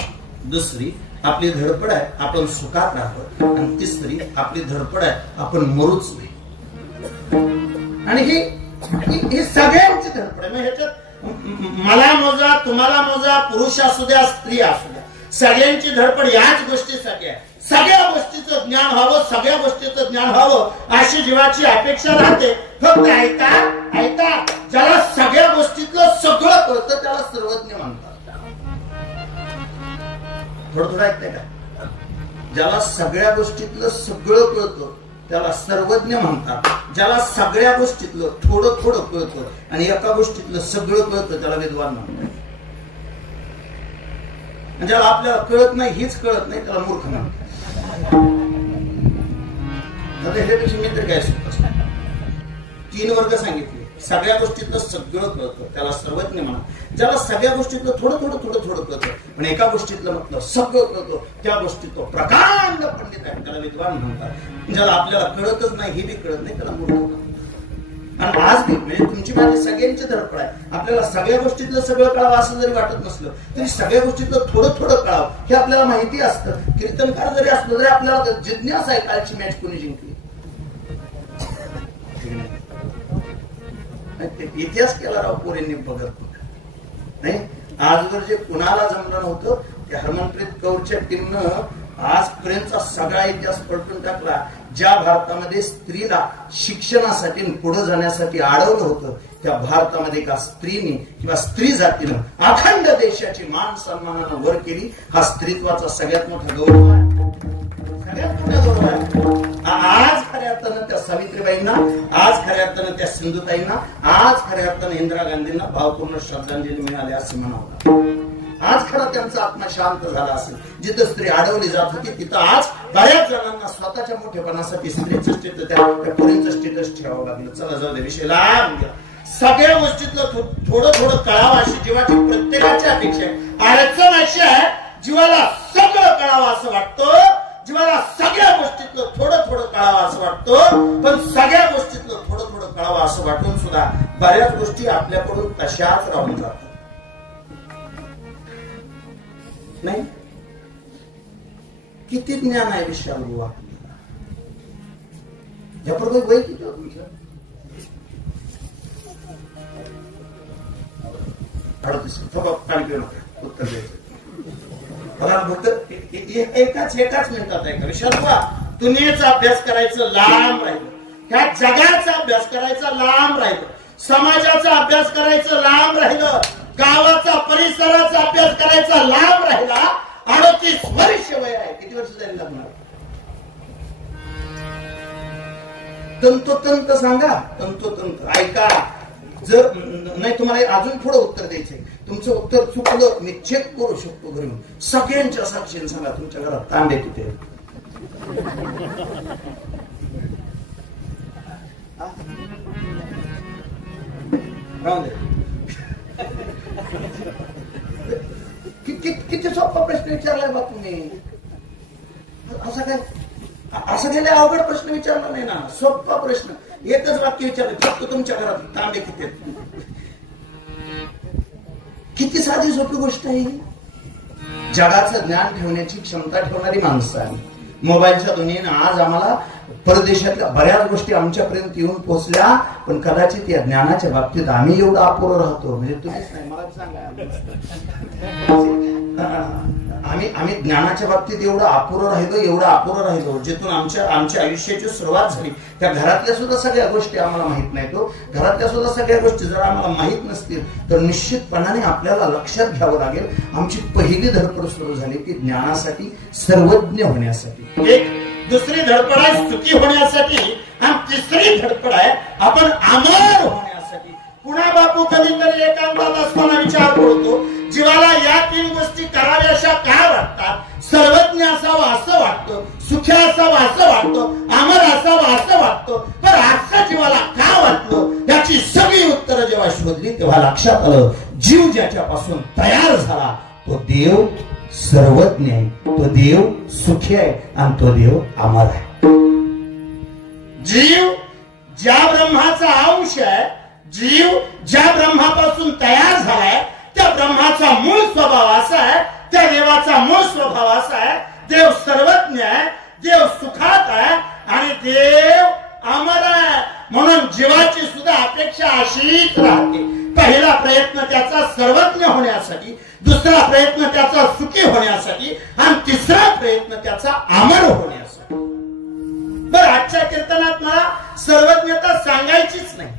2री आपली धडपड आहे आपण सुखात राहावं. आणि 3री आपली धडपड आहे आपण मरूच नाही. आणि ही सगळ्यांची धडपड आहे. ह्याच्यात मला मोजा, तुम्हाला मोजा, पुरुष असू द्या, स्त्री असू द्या, सगळ्यांची धडपड याच गोष्टीसाठी आहे. सगळ्या गोष्टीचं ज्ञान व्हावं, सगळ्या गोष्टीचं ज्ञान व्हावं अशी जीवाची अपेक्षा राहते. फक्त ऐका, ज्याला सगळ्या गोष्टीतलं सगळं कळतं त्याला सर्वज्ञ म्हणतात. थोडं ऐकतंय का? ज्याला सगळ्या गोष्टीतलं सगळं कळतं त्याला सर्वज्ञ म्हणतात. ज्याला सगळ्या गोष्टीतलं थोडं कळतं आणि एका गोष्टीतलं सगळं कळतं त्याला विद्वान म्हणतात. ज्याला आपल्याला कळत नाही, हीच कळत नाही, त्याला मूर्ख म्हणतात. आता ह्याच्यापेक्षा मित्र काय सुद्धा 3 वर्ग सांगितले. सगळ्या गोष्टीतलं सगळं कळतं त्याला सर्वज्ञ म्हणा. ज्याला सगळ्या गोष्टीतलं थोडं थोडं थोडं थोडं कळतं पण एका गोष्टीतलं म्हटलं सगळं कळतं त्या गोष्टीत तो प्रकांड पंडित आहे, त्याला विद्वान म्हणतात. ज्याला आपल्याला कळतच नाही हे बी कळत नाही त्याला मूर्ख म्हणतात. आणि आज बी म्हणजे तुमची माझी सगळ्यांची धडपड आहे. आपल्याला सगळ्या गोष्टीतलं सगळं कळावं असं जरी वाटत नसलं तरी सगळ्या गोष्टीतलं थोडं थोडं कळावं हे आपल्याला माहिती असतं. कीर्तनकार जरी असलो तरी आपल्याला जिज्ञासा आहे कालची मॅच कोणी जिंकली. इतिहास केला राव पोरेंनी बघत नाही. आजवर जे कुणाला जमलं नव्हतं त्या हरमनप्रीत कौरच्या टीमनं आजपर्यंतचा सगळा इतिहास पलटून टाकला. ज्या भारतामध्ये स्त्रीला शिक्षणासाठी पुढे जाण्यासाठी अडवलं होतं त्या भारतामध्ये एका स्त्रीने किंवा स्त्री जातीनं अखंड देशाची मान सन्मानानं वर केली. हा स्त्रीत्वाचा सगळ्यात मोठा गौरव आहे, सगळ्यात मोठा गौरव आहे. आज खऱ्या अर्थानं त्या सावित्रीबाईंना, आज खऱ्या अर्थानं त्या सिंधुताईंना, आज खऱ्या अर्थानं इंदिरा गांधींना भावपूर्ण श्रद्धांजली मिळाली असं म्हणावं. आज खरा त्यांचा आत्मा शांत झाला असेल. जिथं स्त्री अडवली जात होती तिथं आज बऱ्याच जणांना स्वतःच्या मोठेपणासाठी स्त्रीचं स्टेटस त्या पोरींचं स्टेटस ठेवावं लागलं. चला जाऊ दे, विषय लांब गेला. सगळ्या गोष्टीतलं थोडं थोडं कळावं अशी जीवाची प्रत्येकाची अपेक्षा आहे. अडचण अशी आहे जीवाला सगळं कळावं असं वाटतं, जीवाला सगळ्या गोष्टीतलं थोडं थोडं कळावं असं वाटतं, पण सगळ्या गोष्टीतलं थोडं थोडं कळावं असं वाटून सुद्धा बऱ्याच गोष्टी आपल्याकडून तशाच राहून जातात. नाही किती ज्ञान आहे विशाल बुवा. यापूर्वी वय किती होतं तुमचं? 38. उत्तर द्यायचं एकाच मिनिटात आहे का विशाल बुवा. दुनियेचा अभ्यास करायचं लांब राहिलं, ह्या जगाचा अभ्यास करायचा लांब राहिलं, समाजाचा अभ्यास करायचं लांब राहिलं, गावाचा परिसराचा अभ्यास करायचा लांब राहिला. 38 वर्ष वय आहे. किती वर्ष झाली लग्नाला? तंतोतंत सांगा, तंतोतंत ऐका. जर नाही तुम्हाला अजून थोडं उत्तर द्यायचंय. तुमचं उत्तर चुकलं मी चेक करू शकतो घरी. सगळ्यांच्या साक्षीने सांगा तुमच्या घरात तांबे किती आहेत? किती सोपा प्रश्न विचारलाय बा तुम्ही. असं काय अवघड प्रश्न विचारला नाही ना. सोपा प्रश्न एकच वाक्य विचारलं फक्त तुमच्या घरात तांबे किती आहेत. किती साधी सोपी गोष्ट आहे. जगाचं ज्ञान ठेवण्याची क्षमता ठेवणारी माणसं आहे. मोबाईलच्या दुनियेनं आज आम्हाला परदेशातल्या बऱ्याच गोष्टी आमच्यापर्यंत येऊन पोहोचल्या, पण कदाचित या ज्ञानाच्या बाबतीत आम्ही एवढं अपुरं राहतो. म्हणजे तुम्हीच नाही मला सांगा, आम्ही ज्ञानाच्या बाबतीत एवढं अपुरं राहिलो जिथून आमच्या आयुष्याची सुरुवात झाली. त्या घरातल्या सुद्धा सगळ्या गोष्टी आम्हाला माहित नाहीत. घरातल्या सुद्धा सगळ्या गोष्टी जर आम्हाला माहित नसतील तर निश्चितपणाने आपल्याला लक्षात घ्यावं लागेल. आमची पहिली धडपड सुरू झाली ती ज्ञानासाठी, सर्वज्ञ होण्यासाठी. एक दुसरी धडपड आहे सुखी होण्यासाठी आणि तिसरी धडपड आहे आपण अमर होण्यासाठी. पुन्हा बापू कधीतरी एकांतात असताना विचार करतो जीवाला या 3 गोष्टी कराव्याशा काय वाटतात. सर्वज्ञ असावं असं वाटतं, सुखी असावं असं वाटतं, अमर असावं असं वाटतं. पण असं जीवाला का वाटलं याची सगळी उत्तरं जेव्हा शोधली तेव्हा लक्षात आलं जीव ज्याच्यापासून तयार झाला तो देव सर्वज्ञ आहे, तो देव सुखी आहे आणि तो देव अमर आहे. जीव ज्या ब्रह्माचा अंश आहे, जीव ज्या ब्रह्मापासून तयार झालाय त्या ब्रह्माचा मूळ स्वभाव असा आहे, त्या देवाचा मूळ स्वभाव असा आहे. देव सर्वज्ञ आहे, देव सुखात आहे आणि देव अमर आहे. म्हणून जीवाची सुद्धा अपेक्षा अशीच राहते. पहिला प्रयत्न त्याचा सर्वज्ञ होण्यासाठी, दुसरा प्रयत्न त्याचा सुखी होण्यासाठी आणि तिसरा प्रयत्न त्याचा अमर होण्यासाठी. बरं आजच्या कीर्तनात मला सर्वज्ञता सांगायचीच नाही.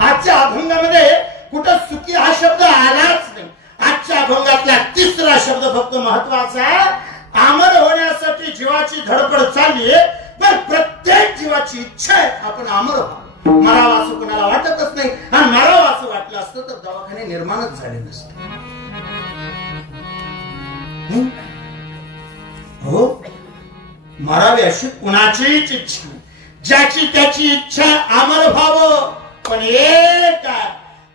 आजच्या अभंगामध्ये कुठं सुखी हा शब्द आलाच नाही. आजच्या अभंगातला तिसरा शब्द फक्त महत्वाचा आहे. अमर होण्यासाठी जीवाची धडपड चालली आहे, पण प्रत्येक जीवाची इच्छा आहे आपण अमर व्हावं. मरावं असं कोणाला वाटतच नाही. आणि मरावं असं वाटलं असतं तर दवाखाने निर्माणच झाले नसते. हो मरावे अशी कुणाचीच इच्छा नाही. ज्याची त्याची इच्छा अमर व्हावं, पण एक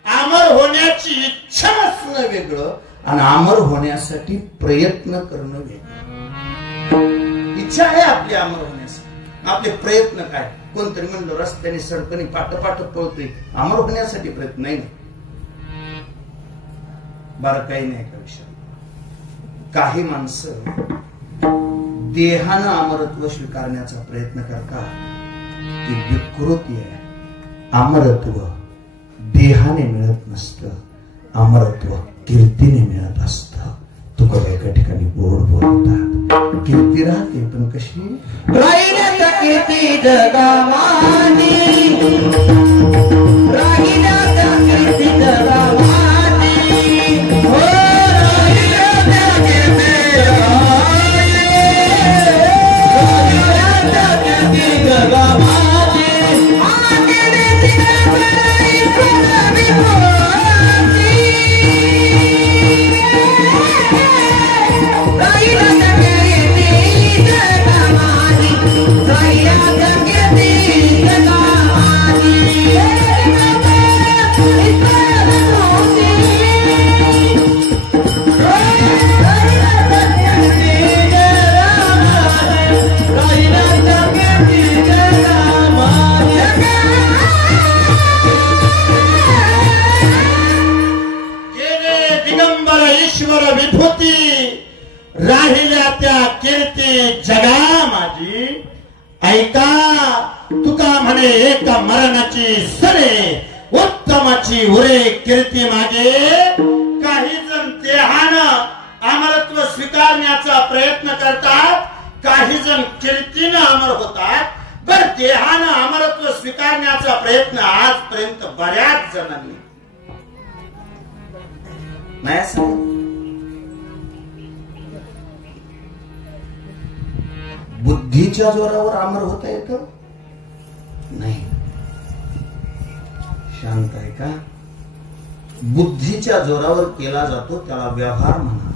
अमर होण्याची इच्छा असणं वेगळं आणि अमर होण्यासाठी प्रयत्न करणं वेगळं. इच्छा आहे आपली अमर होण्यासाठी, आपले प्रयत्न काय? कोणतरी म्हणलं रस्त्याने सडकनी पाठ पळतोय, अमर होण्यासाठी प्रयत्न नाही. बरं काही नाही का विषय. काही माणसं देहानं अमरत्व स्वीकारण्याचा प्रयत्न करतात, ती विकृती आहे. अमरत्व देहाने मिळत नसतं, अमरत्व कीर्तीने मिळत असतं. तुका एका ठिकाणी गोड बोलतात, कीर्ती राहते पण कशी? राहिल्या कीर्ती जगावानी, राहिल्या कीर्ती जगावानी, हो राहिल्या कीर्ती जगावानी, राहिल्या कीर्ती जगावानी. राहिल्या त्या कीर्ती जगा माझी. ऐका तुका म्हणे एका मरणाची सरे, उत्तमाची उरे कीर्ती मागे. काही जण देहानं अमरत्व स्वीकारण्याचा प्रयत्न करतात, काही जण कीर्तीनं अमर होतात. बर देहानं अमरत्व स्वीकारण्याचा प्रयत्न आजपर्यंत बऱ्याच जणांनी नाही. बुद्धीच्या जोरावर अमर होता येतं नाही. शांत आहे का? बुद्धीच्या जोरावर केला जातो त्याला व्यवहार म्हणा,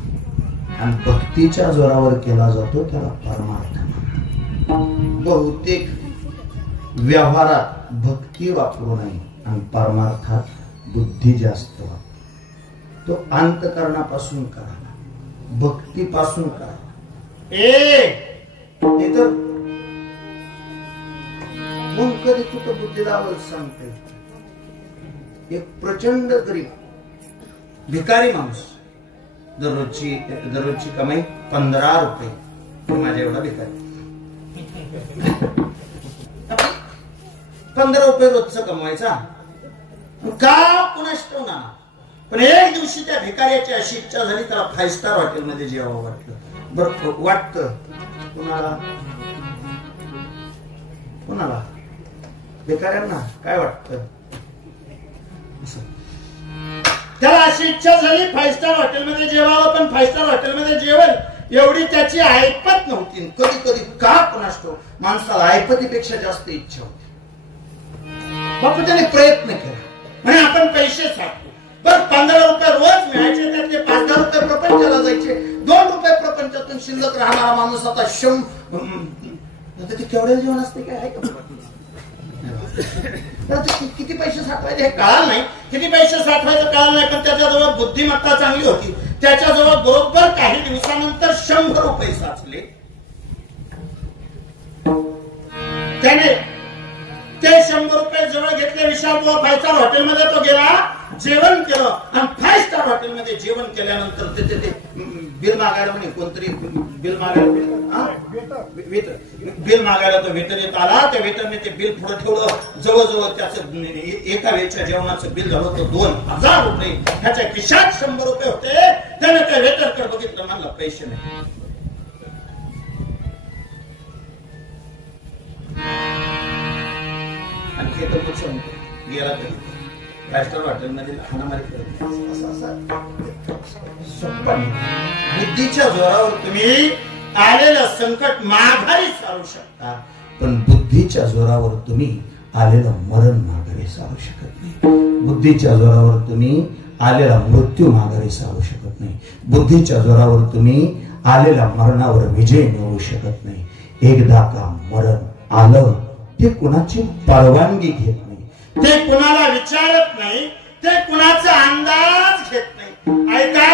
आणि भक्तीच्या जोरावर केला जातो त्याला परमार्थ म्हणा. बहुतेक व्यवहारात भक्ती वापरू नये आणि परमार्थात बुद्धी जास्त वापरू. तो अंतकरणापासून करा, भक्तीपासून करा. तर मग कधी कुठं बुद्धीला सांगते. एक प्रचंड गरीब भिकारी माणूस, दररोजची कमाई 15 रुपये. माझ्या एवढा भिकारी 15 रुपये रोजचं कमवायचा का कुणास ठाऊक ना. पण एक दिवशी त्या भिकाऱ्याची अशी इच्छा झाली, त्याला 5 स्टार हॉटेलमध्ये जेवावं वाटलं. बरं वाटतं कुणाला भिकाऱ्यांना काय वाटतं? त्याला अशी इच्छा झाली 5 स्टार हॉटेलमध्ये जेवावं, पण 5 स्टार हॉटेलमध्ये जेवण एवढी त्याची ऐपत नव्हती. कधी कधी का कुणास ठाऊक माणसाला ऐपतीपेक्षा जास्त इच्छा होती. बापू त्याने प्रयत्न केला, म्हणजे आपण पैसे साठवू. बरं 15 रुपये रोज मिळायचे, त्यातले 5-10 रुपये प्रपंचाला जायचे. 2 रुपये प्रपंचातून शिल्लक राहणारा माणूस आता ते केवढे जीवन असते काय आहे का? किती पैसे साठवायचे हे कळाल नाही, किती पैसे साठवायचं कळाल नाही. पण त्याच्याजवळ बुद्धिमत्ता चांगली होती. त्याच्याजवळ बरोबर काही दिवसानंतर 100 रुपये साचले. त्याने ते 100 रुपये जवळ घेतले. विशाल बुवा 5 स्टार हॉटेलमध्ये तो गेला, जेवण केलं. आणि 5 स्टार हॉटेलमध्ये जेवण केल्यानंतर ते बिल मागायला म्हणे, कोणतरी बिल मागायला बिल मागायला तो वेटर येत आला. त्या वेटरने ते बिल पुढे ठेवलं. जवळजवळ त्याचं एका वेळच्या जेवणाचं बिल झालं होतं 2000 रुपये. त्याच्या खिशात 100 रुपये होते. त्याने त्या वेटरकडे बघितलं, म्हणलं पैसे नाही. आणि हे तर कुठं सांगतो गेला तरी 5 स्टार हॉटेलमध्ये खानामारी करत. बुद्धीच्या जोरावर तुम्ही आलेलं संकट माघारी सारू शकता, पण बुद्धीच्या जोरावर तुम्ही आलेलं मरण माघारी सारू शकत नाही. बुद्धीच्या जोरावर तुम्ही आलेला मृत्यू माघारी सारू शकत नाही. बुद्धीच्या जोरावर तुम्ही आलेल्या मरणावर विजय मिळवू शकत नाही. एकदा का मरण आलं ते कुणाची परवानगी घेत नाही, ते कुणाला विचारत नाही, ते कुणाचा अंदाज घेत नाही. ऐका,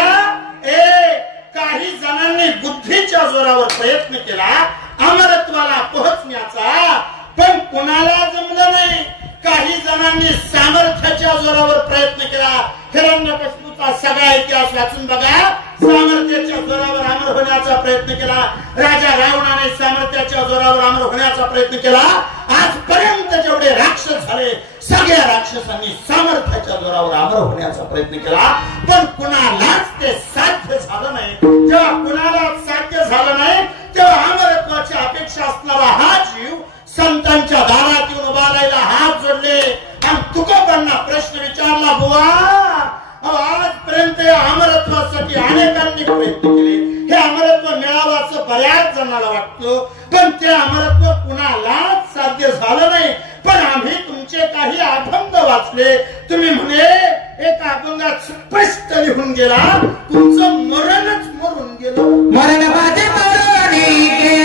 काही जणांनी बुद्धीच्या जोरावर प्रयत्न केला अमरत्वाला पोहोचण्याचा, पण कुणाला जमलं नाही. काही जणांनी सामर्थ्याच्या जोरावर प्रयत्न केला. हिरण्यकश्यपूचा सगळा इतिहास वाचून बघा. सामर्थ्याच्या जोरावर अमर होण्याचा प्रयत्न केला. राजा रावणाने सामर्थ्याच्या जोरावर अमर होण्याचा प्रयत्न केला. आजपर्यंत जेवढे राक्षस झाले सगळ्या राक्षसांनी सामर्थ्याच्या जोरावर अमर होण्याचा प्रयत्न केला, पण कुणालाच ते साध्य झालं नाही. जेव्हा कुणाला साध्य झालं नाही तेव्हा अमरत्वाची अपेक्षा असणारा हा जीव संतांच्या दारात येऊन उभा राहिला, हात जोडले आणि तुकोबांना प्रश्न विचारला, बुवा आजपर्यंत या अमरत्वासाठी अनेकांनी प्रयत्न केले, हे अमरत्व मिळावं असं बऱ्याच जणांना वाटतं, पण ते अमरत्व कुणालाच साध्य झालं नाही. पण आम्ही तुमचे काही अभंग वाचले. तुम्ही म्हणे एक अभंगात स्पष्ट लिहून गेला, तुमचं मरणच मरून गेलं. मरण माझे मरणी गे,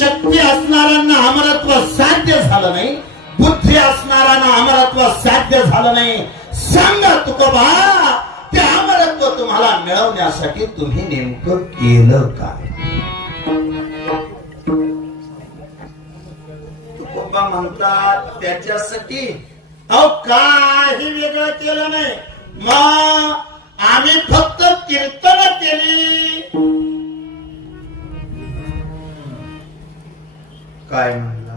शक्ती असणाऱ्यांना अमरत्व साध्य झालं नाही, बुद्धी असणाऱ्यांना अमरत्व साध्य झालं नाही. सांगा तुकोबा, ते अमरत्व तुम्हाला मिळवण्यासाठी तुम्ही नेमकं केलं काय? तुकोबा म्हणतात त्याच्यासाठी अहो काही वेगळं केलं नाही, मग आम्ही फक्त कीर्तन केली. काय म्हणला?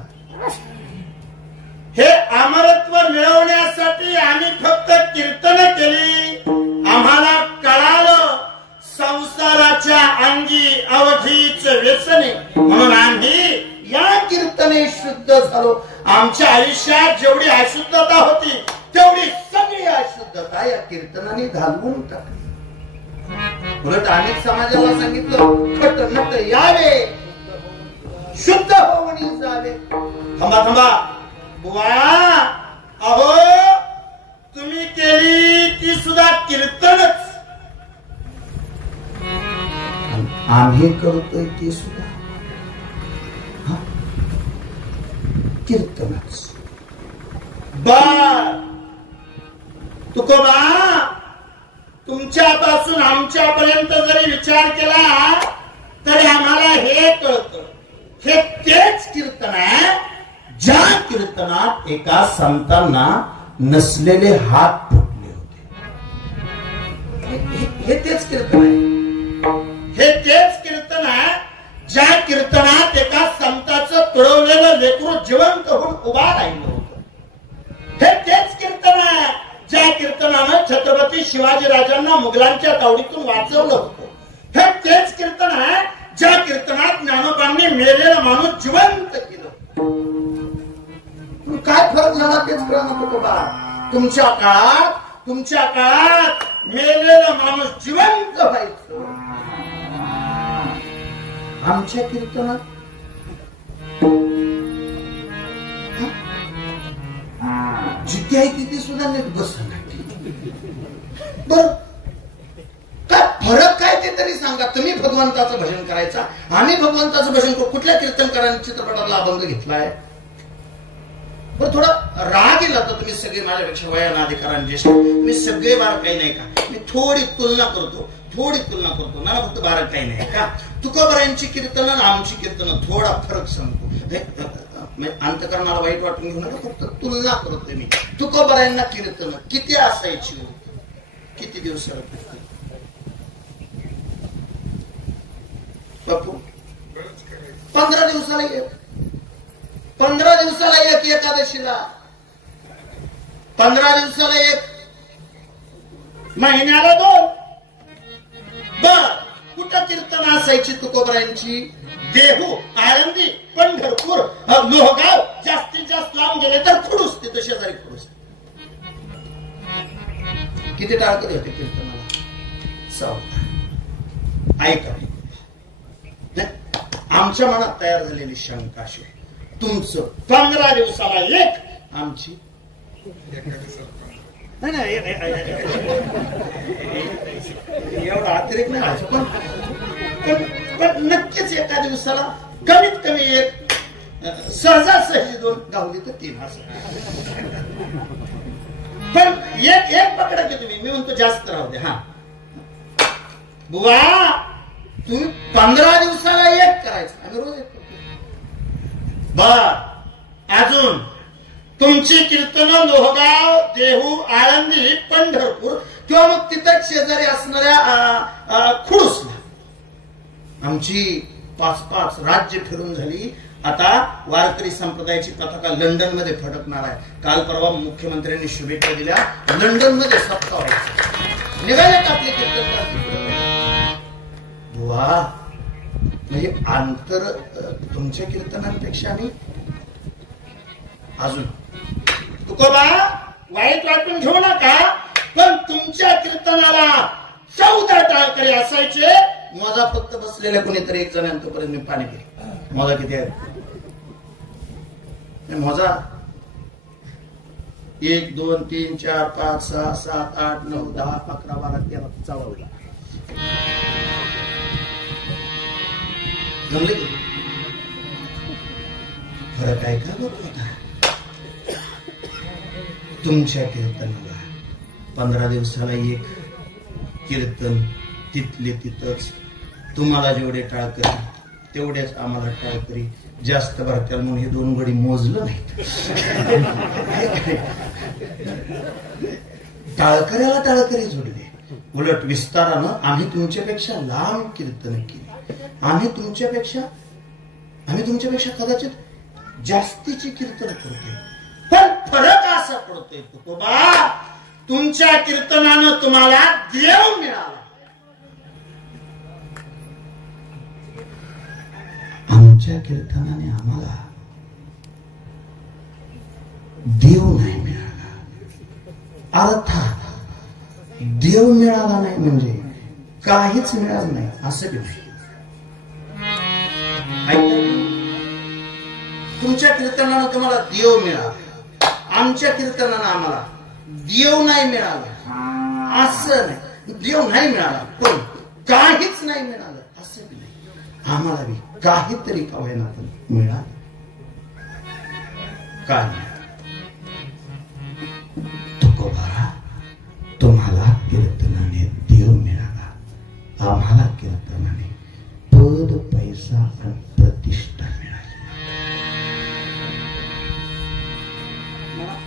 हे अमरत्व मिळवण्यासाठी आम्ही फक्त कीर्तन केली. आम्हाला कळालं संसाराच्या अंगी अवधीच व्यसने, म्हणून आम्ही या कीर्तने शुद्ध झालो. आमच्या आयुष्यात जेवढी अशुद्धता होती तेवढी सगळी अशुद्धता या कीर्तनाने घालवून टाकली. उलट अनेक समाजाला सांगितलं खट नट यावे, शुद्ध होऊन जावे. थांबा थांबा बुवा, अहो तुम्ही केली ती सुद्धा कीर्तनच, आम्ही करतोय ती सुद्धा कीर्तनच. बर तुकोबा, तुमच्यापासून आमच्यापर्यंत जरी विचार केला तरी आम्हाला हे कळतं, हे तेच कीर्तन आहे ज्या कीर्तनात एका संतांना नसलेले हात फुटले होते. हे तेच कीर्तन आहे, हे तेच कीर्तन आहे ज्या कीर्तनात एका संताचं तुळवलेलं लेकरू जिवंत मी शिवाजी राजांना मुघलांच्या तावडीतून वाचवलं होतं. हे तेच कीर्तन आहे ज्या कीर्तनात ज्ञानोबांनी मेलेला माणूस जिवंत केलं. काय फरक झाला तेच कळलं तुकोबा. तुमच्या काळात मेलेला माणूस जिवंत व्हायचं. आमच्या कीर्तनात जिथे आहे तिथे सुद्धा नीट बसत बर. काय फरक काय ते तरी सांगा. तुम्ही भगवंताचं भजन करायचा, आम्ही भगवंताचं भजन करू. कुठल्या कीर्तनकारांनी चित्रपटातला अभंग घेतलाय? बरं थोडा राग येला तर तुम्ही सगळे माझ्यापेक्षा वयानं अधिकारांचे ज्येष्ठ, मी सगळे बार काही नाही का. मी थोडी तुलना करतो ना, फक्त बारा काही नाही का. तुकोबारायांची कीर्तन आणि आमची कीर्तन थोडा फरक सांगतो. अंतकरणाला वाईट वाटून घेऊ नका, फक्त तुलना करतोय मी. तुकोबारायांना कीर्तन किती असायची, किती दिवसाला कीर्तन बापू? 15 दिवसाला एक. 15 दिवसाला एक एकादशीला, 15 दिवसाला एक, महिन्याला 2. बर कुठं कीर्तन असायची तुकोबारायांची? देहू, आळंदी, पंढरपूर, लोहगाव, जास्तीत जास्त लांब गेले तर खुडूस, तिथं शेजारी खुडूस. किती टाळकरी होते कीर्तनाला? 14. ऐका, आमच्या मनात तयार झालेली शंका अशी, तुमचं 15 दिवसाला एक, आमची नाही एवढा अतिरेक नाही व्हायचं, पण नक्कीच एका दिवसाला कमीत कमी एक, सहजासहजी 2, गावली तर 3 असं. पण एक पकडा की तुम्ही. मी म्हणतो जास्त राहू दे. हा बुवा, तुम्ही 15 दिवसाला एक करायचं, आम्ही रोज एक करतो. बर अजून तुमची कीर्तन लोहगाव, देहू, आळंदी, पंढरपूर किंवा मग तिथं शेजारी असणाऱ्या खुडूसला. आमची 5-5 राज्य फिरून झाली. आता वारकरी संप्रदायाची पताका लंडन मध्ये फडकणार आहे. काल परवा मुख्यमंत्र्यांनी शुभेच्छा दिल्या. लंडन मध्ये सप्ताह व्हायचा, निघाल्यात आपले कीर्तनकार. वा, म्हणजे अंतर तुमच्या कीर्तनांपेक्षा आणि अजून. तुकोबा वाईट वाटून घेऊ नका, पण तुमच्या कीर्तनाला 14 टाळकरी असायचे. माझा फक्त बसलेल्या कोणीतरी एक जणांपर्यंत मी पाणी पिले. माझा किती आहे? माझा 1, 2, 3, 4, 5, 6, 7, 8, 9, 10, 11, 12, 13 14. जमले की फरक आहे का बघा. तुमच्या कीर्तनाला 15 दिवसाला एक कीर्तन, तिथले तिथंच. तुम्हाला जेवढे टाळकरी तेवढेच आम्हाला टाळकरी. जास्त भरत्याल म्हणून हे 2 घडी मोजलं नाही. टाळकऱ्याला टाळकरी जोडले. उलट विस्तारानं आम्ही तुमच्यापेक्षा लांब कीर्तन केली. आम्ही तुमच्यापेक्षा कदाचित जास्तीची कीर्तन करतोय. पण फरक असा पडतोय तुकोबा, तुमच्या कीर्तनानं तुम्हाला देव मिळाला, आमच्या कीर्तनाने आम्हाला देव नाही मिळाला. अर्थात देव मिळाला नाही म्हणजे काहीच मिळालं नाही असं बी नाही. तुमच्या कीर्तनानं तुम्हाला देव मिळाला, आमच्या कीर्तनानं आम्हाला देव नाही मिळाला असं नाही. देव नाही मिळाला पण काहीच नाही मिळालं असं बी नाही. आम्हाला बी काहीतरी का होईना पण मिळालं. काय तुकोबा, तुम्हाला कीर्तनाने देव मिळाला, आम्हाला कीर्तनाने पद, पैसा आणि प्रतिष्ठा मिळाली.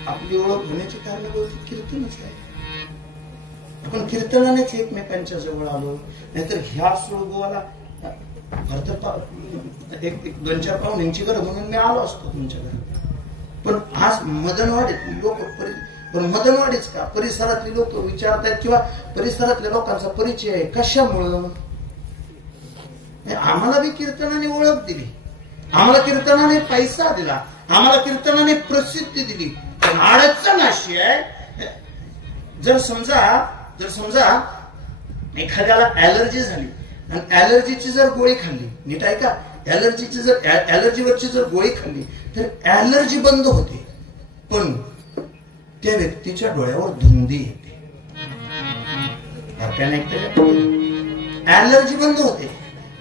आपली ओळख होण्याची कारण कीर्तनच आहे. आपण कीर्तनानेच एकमेकांच्या जवळ आलो. नाहीतर ह्या सोळगोवाला एक 2-4 पाहुण्यांची घर म्हणून मी आलो असतो तुमच्या घरात. पण आज मदनवाडीत लोक पण मदनवाडीच का? परिसरातली लोक विचारतायत किंवा परिसरातल्या लोकांचा परिचय आहे कशामुळं? आम्हाला बी कीर्तनाने ओळख दिली, आम्हाला कीर्तनाने पैसा दिला, आम्हाला कीर्तनाने प्रसिद्धी दिली. पण अडचण अशी आहे, जर समजा एखाद्याला ऍलर्जी झाली आणि ऍलर्जीची जर गोळी खाल्ली, नीट आहे का, ऍलर्जीवरची जर गोळी खाल्ली तर ऍलर्जी बंद होते, पण त्या व्यक्तीच्या डोळ्यावर धुंदी येते. ऍलर्जी बंद होते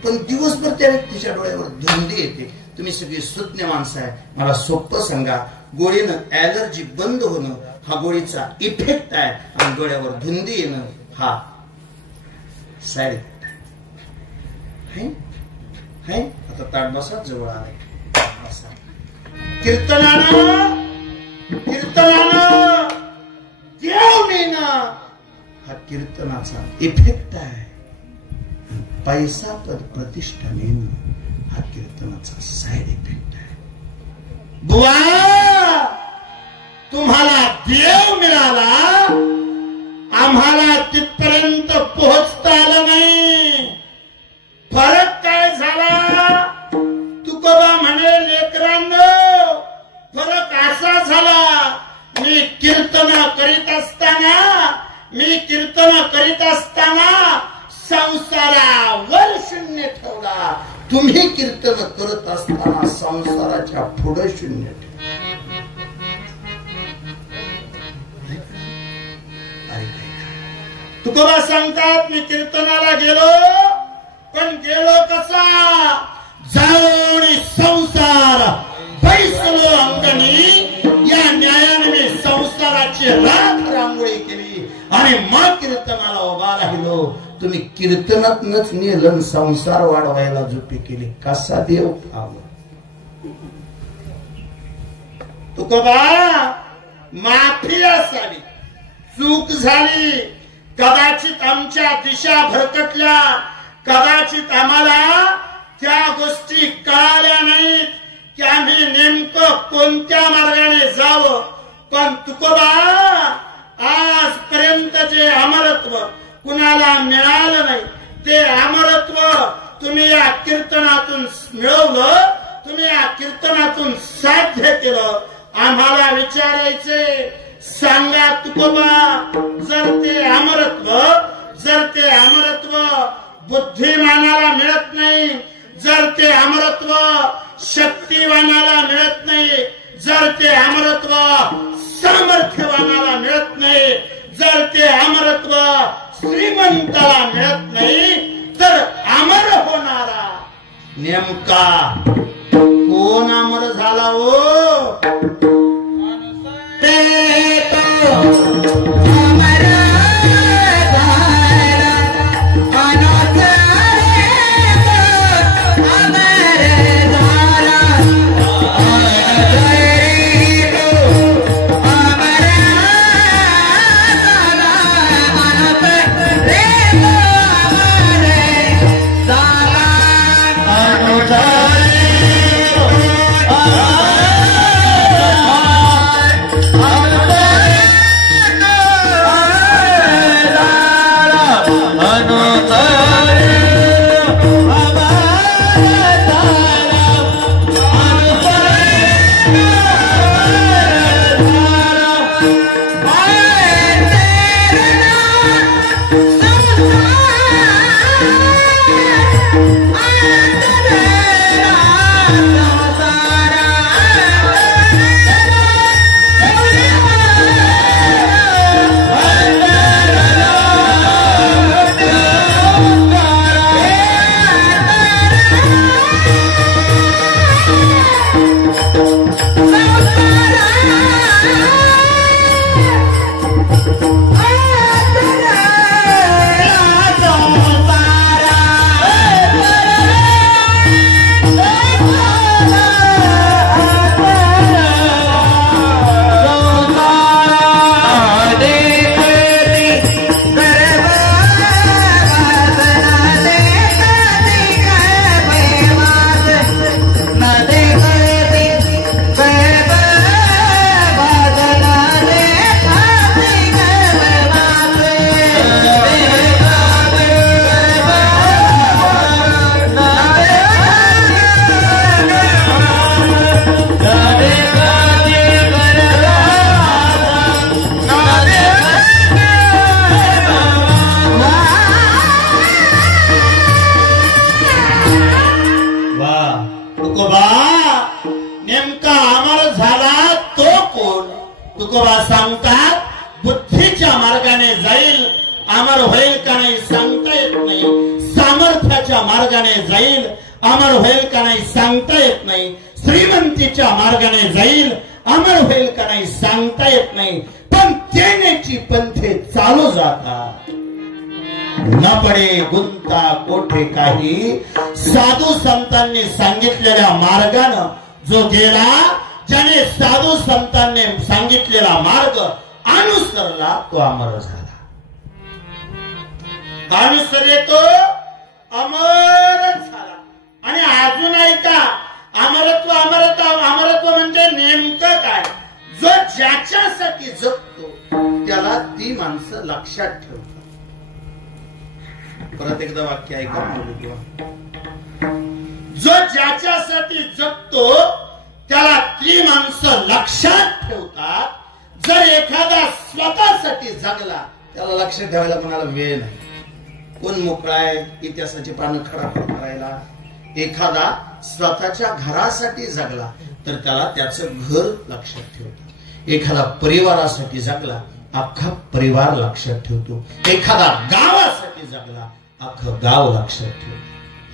पण दिवसभर त्या व्यक्तीच्या डोळ्यावर धुंदी येते. तुम्ही सगळी सुज्ञ माणसं आहे, मला सोपं सांगा, गोळीनं ऍलर्जी बंद होणं हा गोळीचा इफेक्ट आहे आणि डोळ्यावर धुंदी येणं हा साईड इफेक्ट आहे. आता ताट बसा, जवळ आलाय. कीर्तनानं देव नेणं हा कीर्तनाचा इफेक्ट आहे. पैसा पद प्रतिष्ठा नेणं हा कीर्तनाचा साईड इफेक्ट आहे. बुवा, तुम्हाला देव मिळाला, आम्हाला तिथपर्यंत पोहोचता आलं नाही. फरक काय झाला? तुकोबा म्हणे, लेकरांनो, फरक असा झाला, मी कीर्तन करीत असताना संसारावर शून्य ठेवला. तुम्ही कीर्तन करत असताना संसाराच्या पुढे शून्य ठेवला. तुकोबा सांगतात, मी कीर्तनाला गेलो, पण गेलो कसा? जाऊन संसार बैसलो अंगणी, या न्यायाने मी संसाराची राख रांगोळी केली आणि मग कीर्तनाला उभा राहिलो. तुम्ही कीर्तनातनच नेलं, संसार वाढवायला झोपी केली. कसा देव पाव? तुकोबा, माफी असावी, चूक झाली, कदाचित आमच्या दिशा भरकटल्या, कदाचित आम्हाला त्या गोष्टी कळाल्या नाहीत की आम्ही नेमकं कोणत्या मार्गाने जावं. पण तुकोबा, आजपर्यंत जे अमरत्व कुणाला मिळालं नाही, ते अमरत्व तुम्ही या कीर्तनातून मिळवलं, तुम्ही या कीर्तनातून साध्य केलं. आम्हाला विचारायचे, सांगा तुकोबा, जर ते अमरत्व बुद्धिमानाला मिळत नाही, जर ते अमरत्व शक्तिवानाला मिळत नाही, जर ते अमरत्व सामर्थ्यवानाला मिळत नाही, जर ते अमरत्व श्रीमंताला मिळत नाही, तर अमर होणारा नेमका कोण अमर झाला हो? ते अमर होईल का नाही सांगता येत नाही, सामर्थ्याच्या मार्गाने जाईल अमर होईल का नाही सांगता येत नाही, श्रीमंतीच्या मार्गाने जाईल अमर होईल का नाही सांगता येत नाही, पण देण्याची पंथे चालू जातात. न पडे गुंता कोठे काही, साधू संतांनी सांगितलेल्या मार्गानं जो गेला, ज्याने साधू संतांनी सांगितलेला मार्ग अनुसरला तो अमर झाला. अनुसरे तो अमर झाला. आणि अजून ऐका, अमरत्व अमरत्व म्हणजे नेमकं काय? जो ज्याच्यासाठी जगतो त्याला ती माणसं लक्षात ठेवतात. परत एकदा वाक्य ऐका. जो ज्याच्यासाठी जगतो त्याला ती माणसं लक्षात ठेवतात. जर एखादा स्वतःसाठी जगला त्याला लक्ष ठेवायला कोणाला वेळ नाही. कोण मोकळा आहे इतिहासाची पानं खराब करायला? एखादा स्वतःच्या घरासाठी जगला तर त्याला त्याचं घर लक्षात ठेवतो. एखादा परिवारासाठी जगला अख्खा परिवार लक्षात ठेवतो. एखादा गावासाठी जगला अख्खं गाव लक्षात ठेवतो.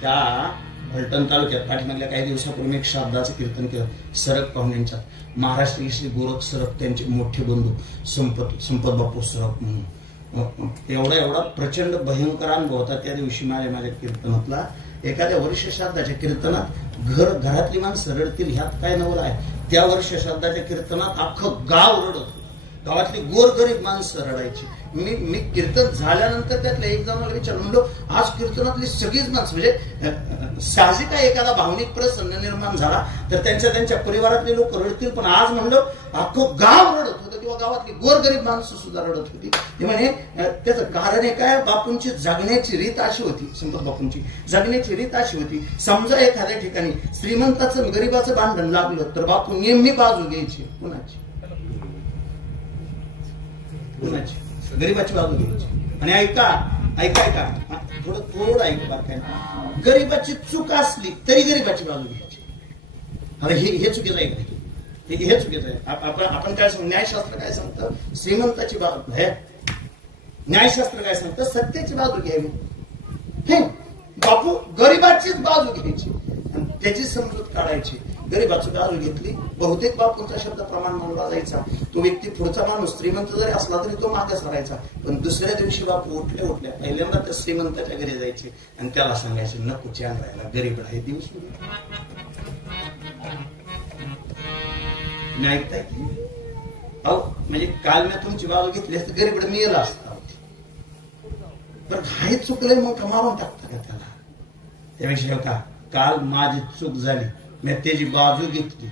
त्या फलटण तालुक्यात पाठीमागल्या काही दिवसापूर्वी एक शब्दाचं कीर्तन केलं. सरक पाहुण्यांच्या महाराष्ट्र श्री गोरख सरक त्यांचे मोठे बंधू संपत बापू सरक म्हणून एवढा प्रचंड भयंकर अनुभव होता त्या दिवशी माझ्या कीर्तनातला. एखाद्या वर्ष श्राद्धाच्या कीर्तनात घरातली माणसं रडतील ह्यात काय नवल आहे. त्या वर्ष श्राद्धाच्या कीर्तनात अख्खं गाव रडत होतं. गावातली गोरगरीब माणसं रडायची. मी कीर्तन झाल्यानंतर त्यातल्या एक जण मला विचारलं, म्हणलो आज कीर्तनातली सगळीच माणसं, म्हणजे साहजिक आहे एखादा भावनिक प्रसंग निर्माण झाला तर त्यांच्या परिवारातले लोक रडतील, पण आज म्हणलं अख्खं गाव रडत होतं किंवा गावातली गोरगरीब माणसं सुद्धा रडत होती. ते म्हणे त्याचं कारण आहे काय? बापूंची जगण्याची रीत अशी होती, संपत बापूंची जगण्याची रीत अशी होती. समजा एखाद्या ठिकाणी श्रीमंताचं गरीबाचं भांडण लागलं तर बापू नेहमी बाजू घ्यायची. कुणाची? गरीबाची बाजू घ्यायची. आणि ऐका थोडं ऐक बार काय, गरीबाची चूक असली तरी गरीबाची बाजू घ्यायची. अरे हे चुकीचं आहे, हे चुकीचं आहे. आपण काय सांगतो? न्यायशास्त्र काय सांगतं? श्रीमंताची बाजू आहे. न्यायशास्त्र काय सांगतं? सत्याची बाजू घ्यावी. हे बापू गरीबाचीच बाजू घ्यायची आणि त्याची समजूत काढायची. गरीबाची बाजू घेतली. बहुतेक बापूंचा शब्द प्रमाण मानला जायचा. तो व्यक्ती पुढचा माणूस श्रीमंत जरी असला तरी तो मागे सरायचा. पण दुसऱ्या दिवशी बापू उठल्या पहिल्यांदा त्या श्रीमंताच्या घरी जायचे आणि त्याला सांगायचे नको चॅन राहायला, गरीब आहे दिवस. ऐकताय की अहो, म्हणजे काल मी तुमची बाजू घेतली असते गरीब मी गेला असता. बरं घाई चुकलंय मग मारून टाकता का त्याला? त्यापेक्षा का काल माझी चूक झाली, मी त्याची बाजू घेतली.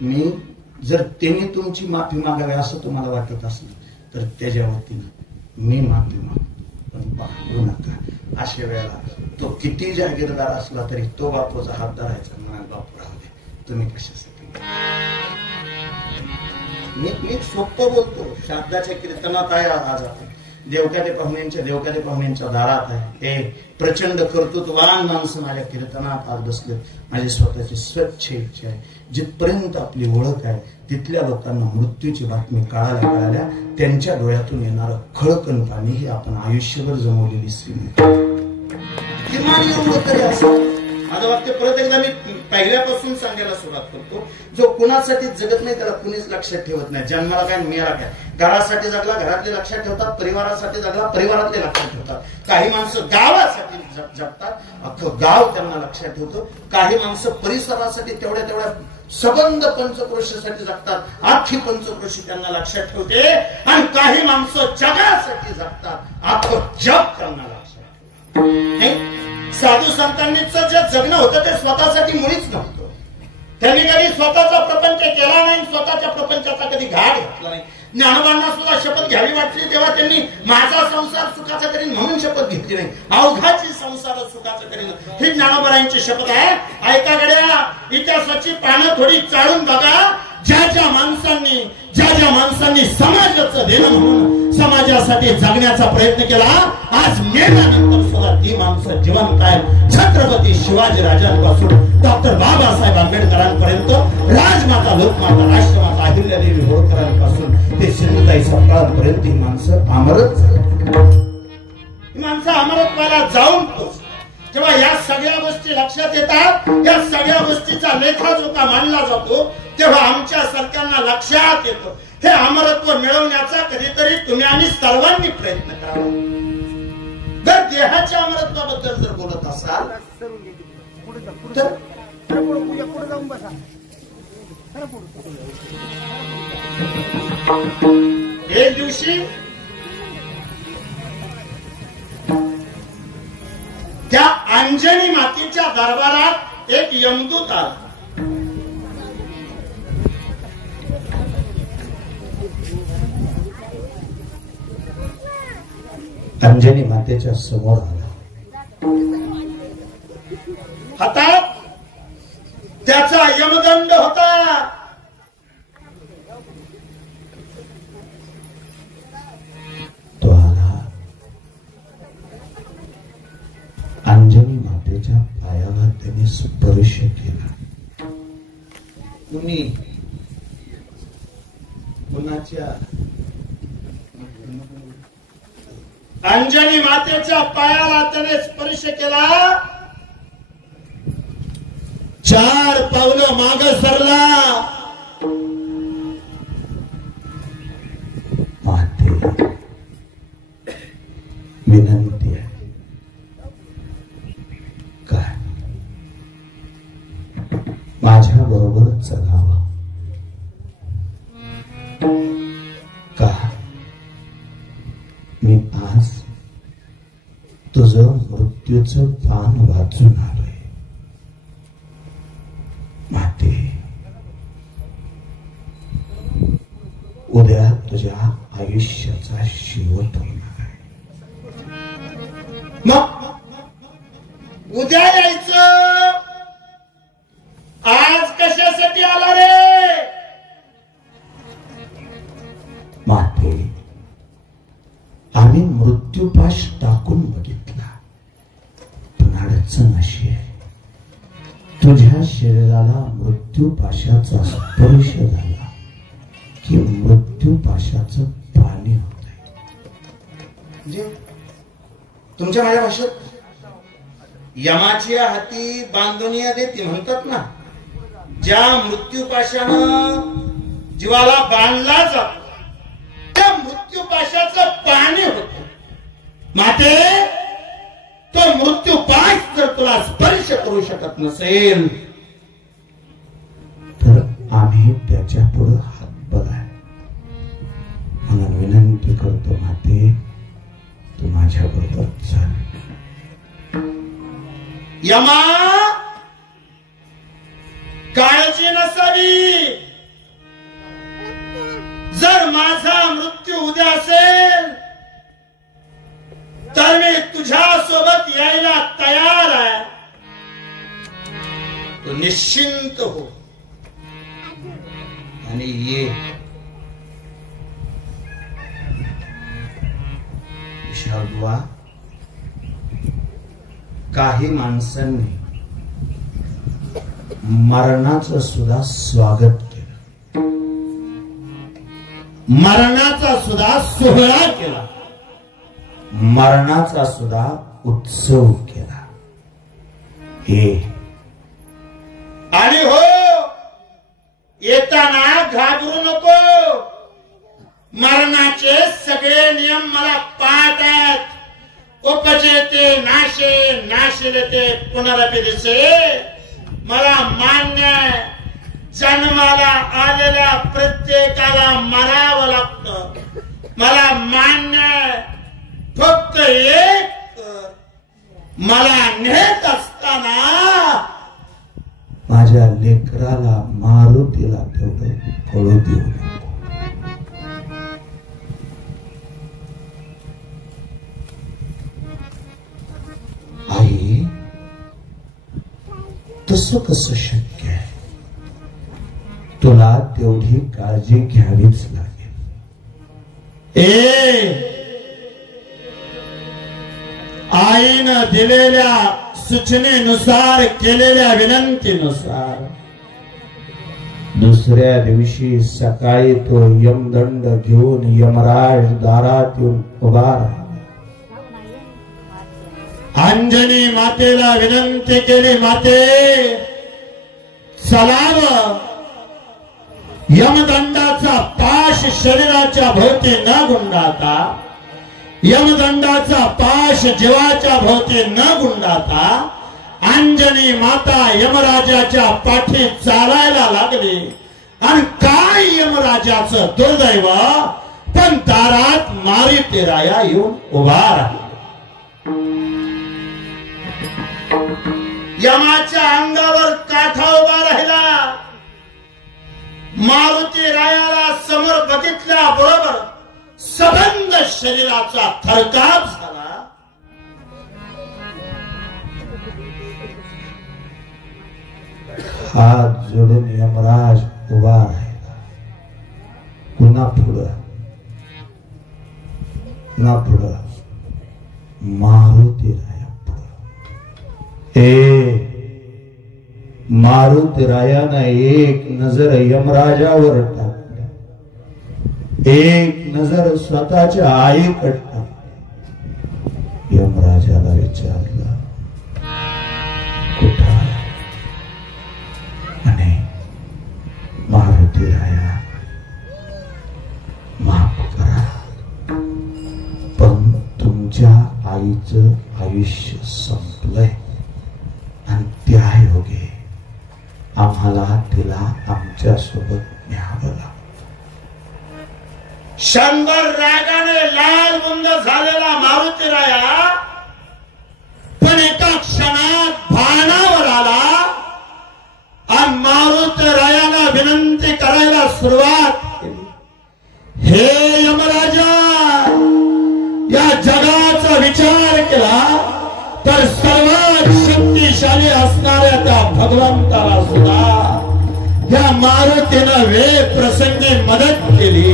मी जर त्यांनी तुमची माफी मागावी असं तुम्हाला वाटत असलं तर त्याच्या वतीनं मी माफी मागतो, पण भांडू नका. अशा वेळेला तो किती जागीरदार असला तरी तो बापूचा हात धरायचा, म्हणा बापू राहू दे, तुम्ही कशासाठी? मी सोपं बोलतो. श्राद्धाच्या कीर्तनात आहे आज आपण देवकाले पाहुण्यांच्या दारात आहे. हे प्रचंड कर्तृत्ववान माणसं माझ्या कीर्तनात आज बसले. माझी स्वतःची स्वच्छ इच्छा आहे, जिथपर्यंत आपली ओळख आहे तिथल्या लोकांना मृत्यूची बातमी कळाल्या त्यांच्या डोळ्यातून येणारं खळकण पाणी ही आपण आयुष्यभर जमवलेली श्रीमंती. किमान एवढं तरी असं माझं वाक्य परत एकदा मी पहिल्यापासून सांगायला सुरुवात करतो. जो कुणासाठी जगत नाही त्याला कुणीच लक्षात ठेवत नाही. जन्माला काय मेला काय. घरासाठी जगला घरातले लक्षात ठेवतात, परिवारासाठी जगला परिवारातले लक्षात ठेवतात. काही माणसं गावासाठी जगतात, अख्खं गाव त्यांना लक्षात ठेवतं. काही माणसं परिसरासाठी तेवढ्या सबंध पंचक्रोशीसाठी जगतात, अख्खी पंचक्रोशी त्यांना लक्षात ठेवते. आणि काही माणसं जगासाठी जगतात, अख्खं जग त्यांना लक्षात ठेवते. साधू संतांनीचं जे जगणं होतं ते स्वतःसाठी मुळीच नव्हतं. त्यांनी कधी स्वतःचा प्रपंच केला नाही, स्वतःच्या प्रपंचाचा कधी घाट घातला नाही. ज्ञानोबांना सुद्धा शपथ घ्यावी वाटली तेव्हा त्यांनी माझा संसार सुखाचा करीन म्हणून शपथ घेतली नाही, अवघाची संसार सुखाचा करीन ही ज्ञानोबांची शपथ आहे. ऐका गड्या, इतिहासाची पानं थोडी चाळून बघा. ज्या माणसांनी समाजाचं देणं म्हणून समाजासाठी जगण्याचा प्रयत्न केला, आज मेल्यानंतर सुद्धा ती माणसं जिवंत आहेत. छत्रपती शिवाजी राजांपासून डॉक्टर बाबासाहेब आंबेडकरांपर्यंत, राजमाता लोकमाता राष्ट्रमाता अहिल्यादेवी होळकरांपासून ते सिंधुताई सपकाळांपर्यंत ही माणसं अमरच. आमचा अमरत्वाला जाऊन पोच. जेव्हा या सगळ्या गोष्टी लक्षात येतात, या सगळ्या गोष्टीचा लेखाजोखा मांडला जातो, तेव्हा आमच्या सरकारला लक्षात येतं हे अमरत्व मिळवण्याचा कधीतरी तुम्ही आणि सर्वांनी प्रयत्न करावा. जर देहाच्या अमरत्वाबद्दल जर बोलत असाल तर एक दिवशी त्या अंजनी मातेच्या दरबारात एक यमदूत आला. अंजनी मातेच्या समोर आला. हातात त्याचा यमदंड होता. तो आला. अंजनी मातेच्या पायाला त्याने स्पर्श केला. तुम्ही कुणाच्या? अंजनी मातेच्या पायाला त्याने स्पर्श केला. 4 पावलं माग सरला. माते, विनंती आहे. काय? माझ्या बरोबर चलावं. का? मी आज तुझं मृत्यूचं पान वाचून आलोय. माते, उद्या तुझ्या आयुष्याचा शेवट होणार आहे. मग उद्या यायचं, आज कशासाठी आला रे? माते, आम्ही मृत्यूपाश टाकून बघितला, पण अडचण अशी आहे, तुझ्या शरीराला मृत्यूपाशाचा स्पर्श झाला की मृत्यूपाशाचं पाणी होत आहे. म्हणजे तुमच्या माझ्या भाषेत यमाची हाती बांधुनिया देते म्हणतात ना, ज्या मृत्यूपाशानं जीवाला बांधला जातो त्या मृत्यूपाशाचं पाणी होत. माते, तो मृत्यूपाश जर तुला स्पर्श करू शकत नसेल तर आम्ही त्याच्या पुढे हात बघाय. म्हणून विनंती करतो माते, तू माझ्या बरोबर चाल. यमा, काळजी नसावी. जर माझा मृत्यू उद्या असेल तर मी तुझ्या सोबत यायला तयार आहे. तू निश्चिंत हो आणि ये. विशाल बुवा, काही माणसांनी मरणाचं सुद्धा स्वागत केलं, मरणाचा सुद्धा सोहळा केला, मरणाचा सुद्धा उत्सव केला. हे आणि हो, येताना घाबरू नको. मरणाचे सगळे नियम मला पाठ आहेत. उपजेते नाशे, नाशिले पुनरपिदिसे मला मान्य आहे. जन्माला आलेल्या प्रत्येकाला मरावं लागतं, मला मान्य आहे. फक्त एक, मला नेत असताना माझ्या लेकराला मारुतीला तेवढं कळू देऊ नको. आई, तसं कसं शक्य आहे? तुला तेवढी काळजी घ्यावीच लागेल. आईनं दिलेल्या सूचनेनुसार, केलेल्या विनंतीनुसार दुसऱ्या दिवशी सकाळी तो यमदंड घेऊन यमराज दारात येऊन उभा राहिला. अंजनी मातेला विनंती केली, माते चलाव, यमदंडाचा पाश शरीराच्या भोवती न गुंडाता, यमदंडाचा पाश जीवाच्या भोवती न गुंडाता अंजनी माता यमराजाच्या पाठी चालायला लागली. आणि काय यमराजाचं दुर्दैव, पण दारात मारुतीराया येऊन उभा राहिला. यमाच्या अंगावर काठा उभा राहिला. मारुतीरायाला समोर बघितल्या बरोबर सबंध शरीराचा थरकाप झाला. हात जोडून यमराज उभा राहिला. पुन्हा पुढं मारुतीराया पुढं. मारुतीरायानं एक नजर यमराजावर टाकली, एक नजर स्वतःच्या आईकडे टाकली. यमराजाला विचारलं, कुठं? आणि मारुतीराया, माफ करा, पण तुमच्या आईचं आयुष्य संपलंय आणि त्यायोगे आम्हाला तिला आमच्या सोबत न्यावं लागलं. क्षणभर रागाने लालबुंद झालेला मारुतीराया पण एका क्षणात भानावर आला आणि मारुतीरायाला विनंती करायला सुरुवात केली. हे यमराजा, या जगाचा विचार केला तर सर्वात शक्तिशाली असणाऱ्या त्या भगवंताला सुद्धा या मारुतीनं वेळ प्रसंगी मदत केली.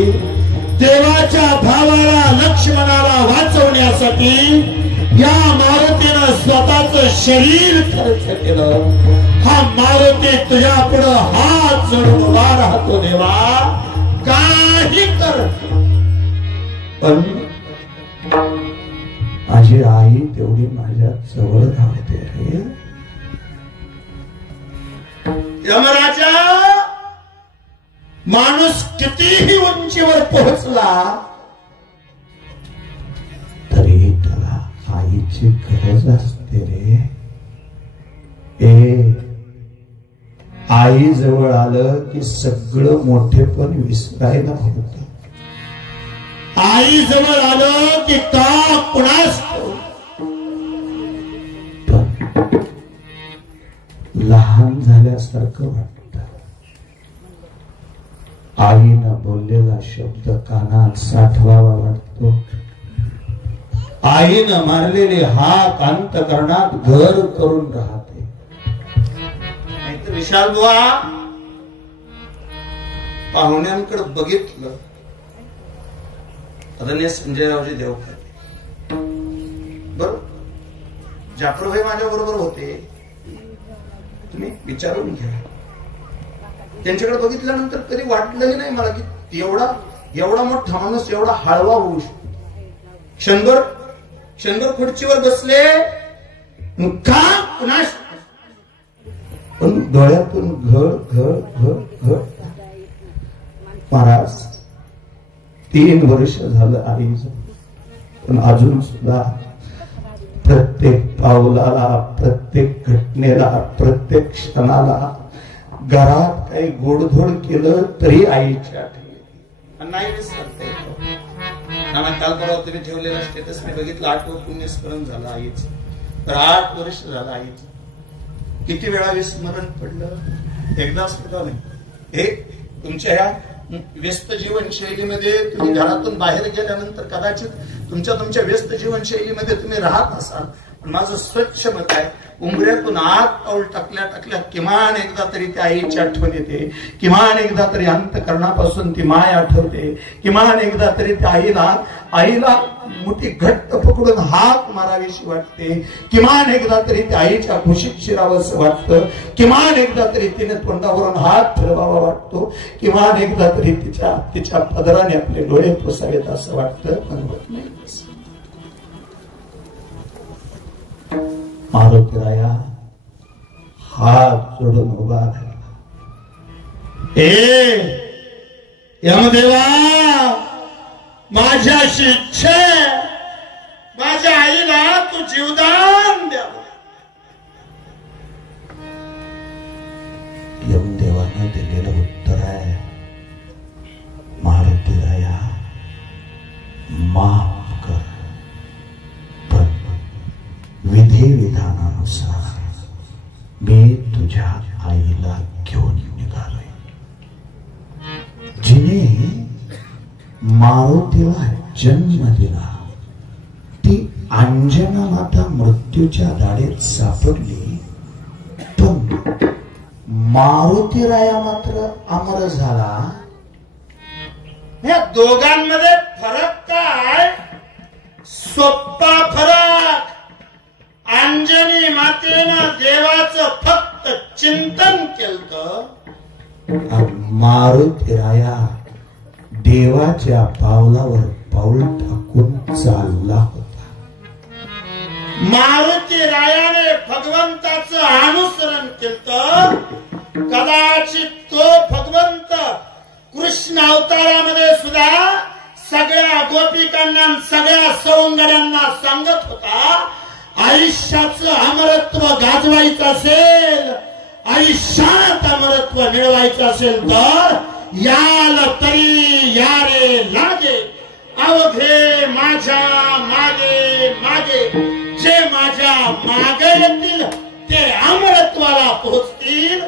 देवाच्या भावाला लक्ष्मणाला वाचवण्यासाठी या मारुतीनं स्वतःचं शरीर खर्च केलं. हा मारुती तुझ्या पुढे हात जोडून उभा राहतो. देवा, काही कर, पण माझी आई तेवढी माझ्या जवळ राहते रे. यमराजा, माणूस कितीही उंचीवर पोहोचला तरी त्याला आईची गरज असते रे. आई जवळ आलं की सगळं मोठेपण विसरायला होत. आई जवळ आलं की का कुणास लहान झाल्यासारखं वाटत. आईनं बोललेला शब्द कानात साठवावा वाटतो. आईनं मारलेली हाक अंतकरणात घर करून राहते. नाहीतर विशाल बुवा पाहुण्यांकडे बघितलं. आदरणीय संजयरावजी देवकर बरोबर, जाफरभाई माझ्या बरोबर होते. तुम्ही विचारून घ्या. त्यांच्याकडे बघितल्यानंतर कधी वाटलंही नाही मला की एवढा मोठा माणूस एवढा हळवा होऊ शकतो. क्षणभर खुर्चीवर बसले का कुणास, पण डोळ्यातून घ महाराज 3 वर्ष झालं आईचं, पण अजून सुद्धा प्रत्येक पावलाला, प्रत्येक घटनेला, प्रत्येक क्षणाला घरात काही गोडधोड केलं तरी आईची आठवण नाही विसरता येत. काल परवा तुम्ही ठेवलेला स्टेटस मी बघितलं. 8वं पुण्यस्मरण झालं आईचं. तर 8 वर्ष झालं आईचं. किती वेळा विस्मरण पडलं, एकदा सुद्धा नाही. हे तुमच्या ह्या व्यस्त जीवनशैलीमध्ये तुम्ही घरातून बाहेर गेल्यानंतर कदाचित तुमच्या व्यस्त जीवनशैलीमध्ये तुम्ही राहत असाल, पण माझं स्वच्छ मत आहे, उंबऱ्यातून आत पाऊल टाकल्या किमान एकदा तरी त्या आईची आठवण येते. किमान एकदा तरी अंतकरणापासून ती माय आठवते. किमान एकदा तरी त्या आईला मोठी घट्ट पकडून हाक मारावीशी वाटते. किमान एकदा तरी त्या आईच्या खुशीत शिरावंसं वाटतं. किमान एकदा तरी तिने तोंडावरून हात फिरवावा वाटतो. किमान एकदा तरी तिच्या पदराने आपले डोळे पुसावेत असं वाटतं. पण होत नाही. मारुतीराया हात जोडून उभा राहिला. यमदेवा, माझ्याशी इच्छा आहे, माझ्या आईला तू जीवदान द्या. यमदेवानं दिलेलं उत्तर आहे, मारुतीराया माफ कर, पण विधी विधानानुसार मी तुझ्या आईला घेऊन निघालोय. जिने मारुतीला जन्म दिला ती अंजना माता मृत्यूच्या दाढेत सापडली, पण मारुतीराया मात्र अमर झाला. या दोघांमध्ये फरक काय? सोप्पा फरक. अंजनी मातेनं देवाचं फक्त चिंतन केलं, मारुतीराया देवाच्या पावलावर पाऊल टाकून चालला होता. मारुतीरायाने भगवंताचं अनुसरण केलं. कदाचित तो भगवंत कृष्ण अवतारामध्ये सुद्धा सगळ्या गोपिकांना सगळ्या सौंदर्यांना सांगत होता, आयुष्याचं अमरत्व गाजवायचं असेल, आयुष्यात अमरत्व मिळवायचं असेल तर याल तरी यारे लागे, अवघे माझ्या मागे मागे. जे माझ्या मागे येतील ते अमरत्वाला पोहोचतील,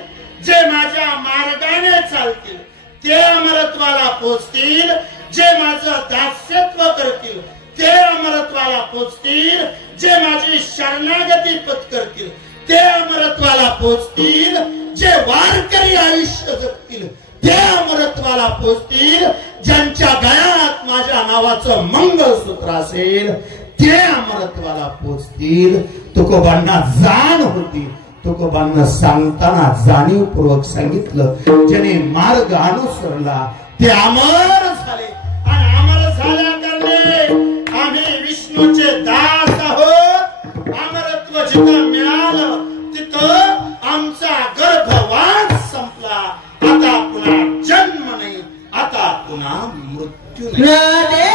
जे माझ्या मार्गाने चालतील ते अमरत्वाला पोहोचतील, जे माझं दास्यत्व करतील ते अमरत्वाला पोहोचतील, जे माझी शरणागती पत्करतील ते अमरत्वाला पोहोचतील, जे वारकरी आयुष्य जगतील ते अमरत्वाला पोहोचतील, ज्यांच्या गळ्यात माझ्या नावाचं मंगळसूत्र असेल ते अमरत्वाला पोहोचतील. तुकोबांना जाण होती. तुकोबांना सांगताना जाणीवपूर्वक सांगितलं, ज्याने मार्ग अनुसरला ते अमर झाले. आणि अमर झाल्या करणे आम्ही विष्णूचे दास आहोत. अमरत्व जिथं मिळालं तिथं आमचा गर्भवास संपला. आता पुन्हा जन्म नाही, आता पुन्हा मृत्यू नाही.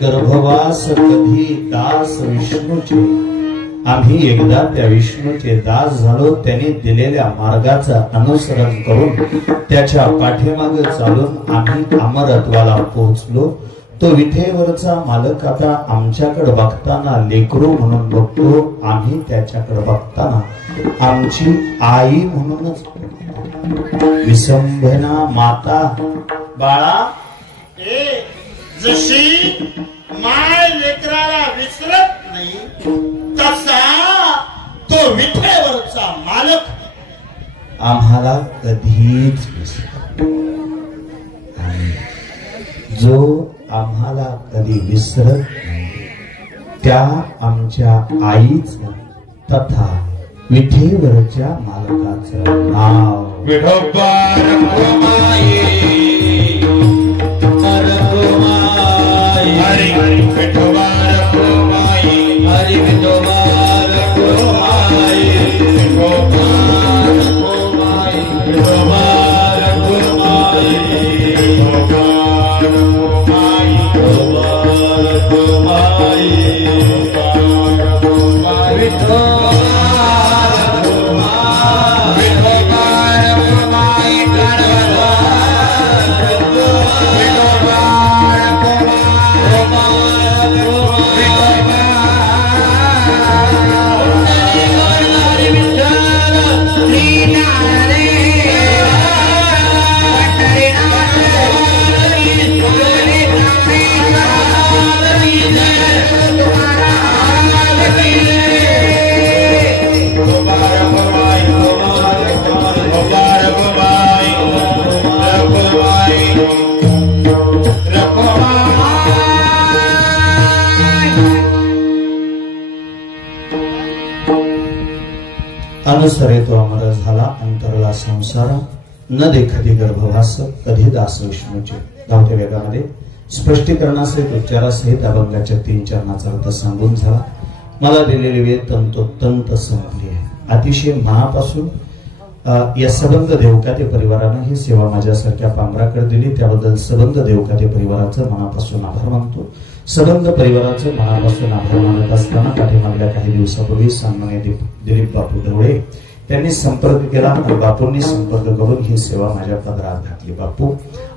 गर्भवास कधी दास विष्णूचे. आम्ही एकदा त्या विष्णूचे दास झालो. त्याने दिलेल्या मार्गाचं अनुसरण करून त्याच्या पाठीमागे चालून आम्ही अमरत्वाला पोहोचलो. तो विठेवरचा मालक आता आमच्याकडे बघताना लेकरू म्हणून बघतो. आम्ही त्याच्याकडे बघताना आमची आई म्हणूनच. विसंभना माता, बाळा जशी माय लेकराला विसरत नाही तसा तो विठेवरचा मालक आम्हाला कधीच विसरत आणि जो आम्हाला कधी विसरत नाही त्या आमच्या आईच तथा विठेवरच्या मालकाचं नाव विठोबा रखुमाई हरी हरी विठोबा रखुमाई हरी विठोबा रखुमाई विठोबा रखुमाई विठोबा रखुमाई विठोबा रखुमाई विठोबा रखुमाई विठोबा अनुसरे तो अमर झाला अंतरला संसार न देखती गर्भवास कधी दास विष्णूचे. धावत्या वेगामध्ये स्पष्टीकरणासहित उच्चारासहित अभंगाच्या 3 चरणाचा अर्थ सांगून झाला. मला दिलेली वेळ तंतोतंत संपली आहे. अतिशय मनापासून या सबंध देवकाते परिवारानं ही सेवा माझ्यासारख्या पामराकडे दिली त्याबद्दल सबंध देवकाते परिवाराचं मनापासून आभार मानतो. सबंध परिवाराचं मनापासून आभार मानत असताना पाठीमागल्या काही दिवसापूर्वी सन्माननीय दिलीप बापू ढवळे त्यांनी संपर्क केला आणि बापूंनी संपर्क करून ही सेवा माझ्या पदरात घातली. बापू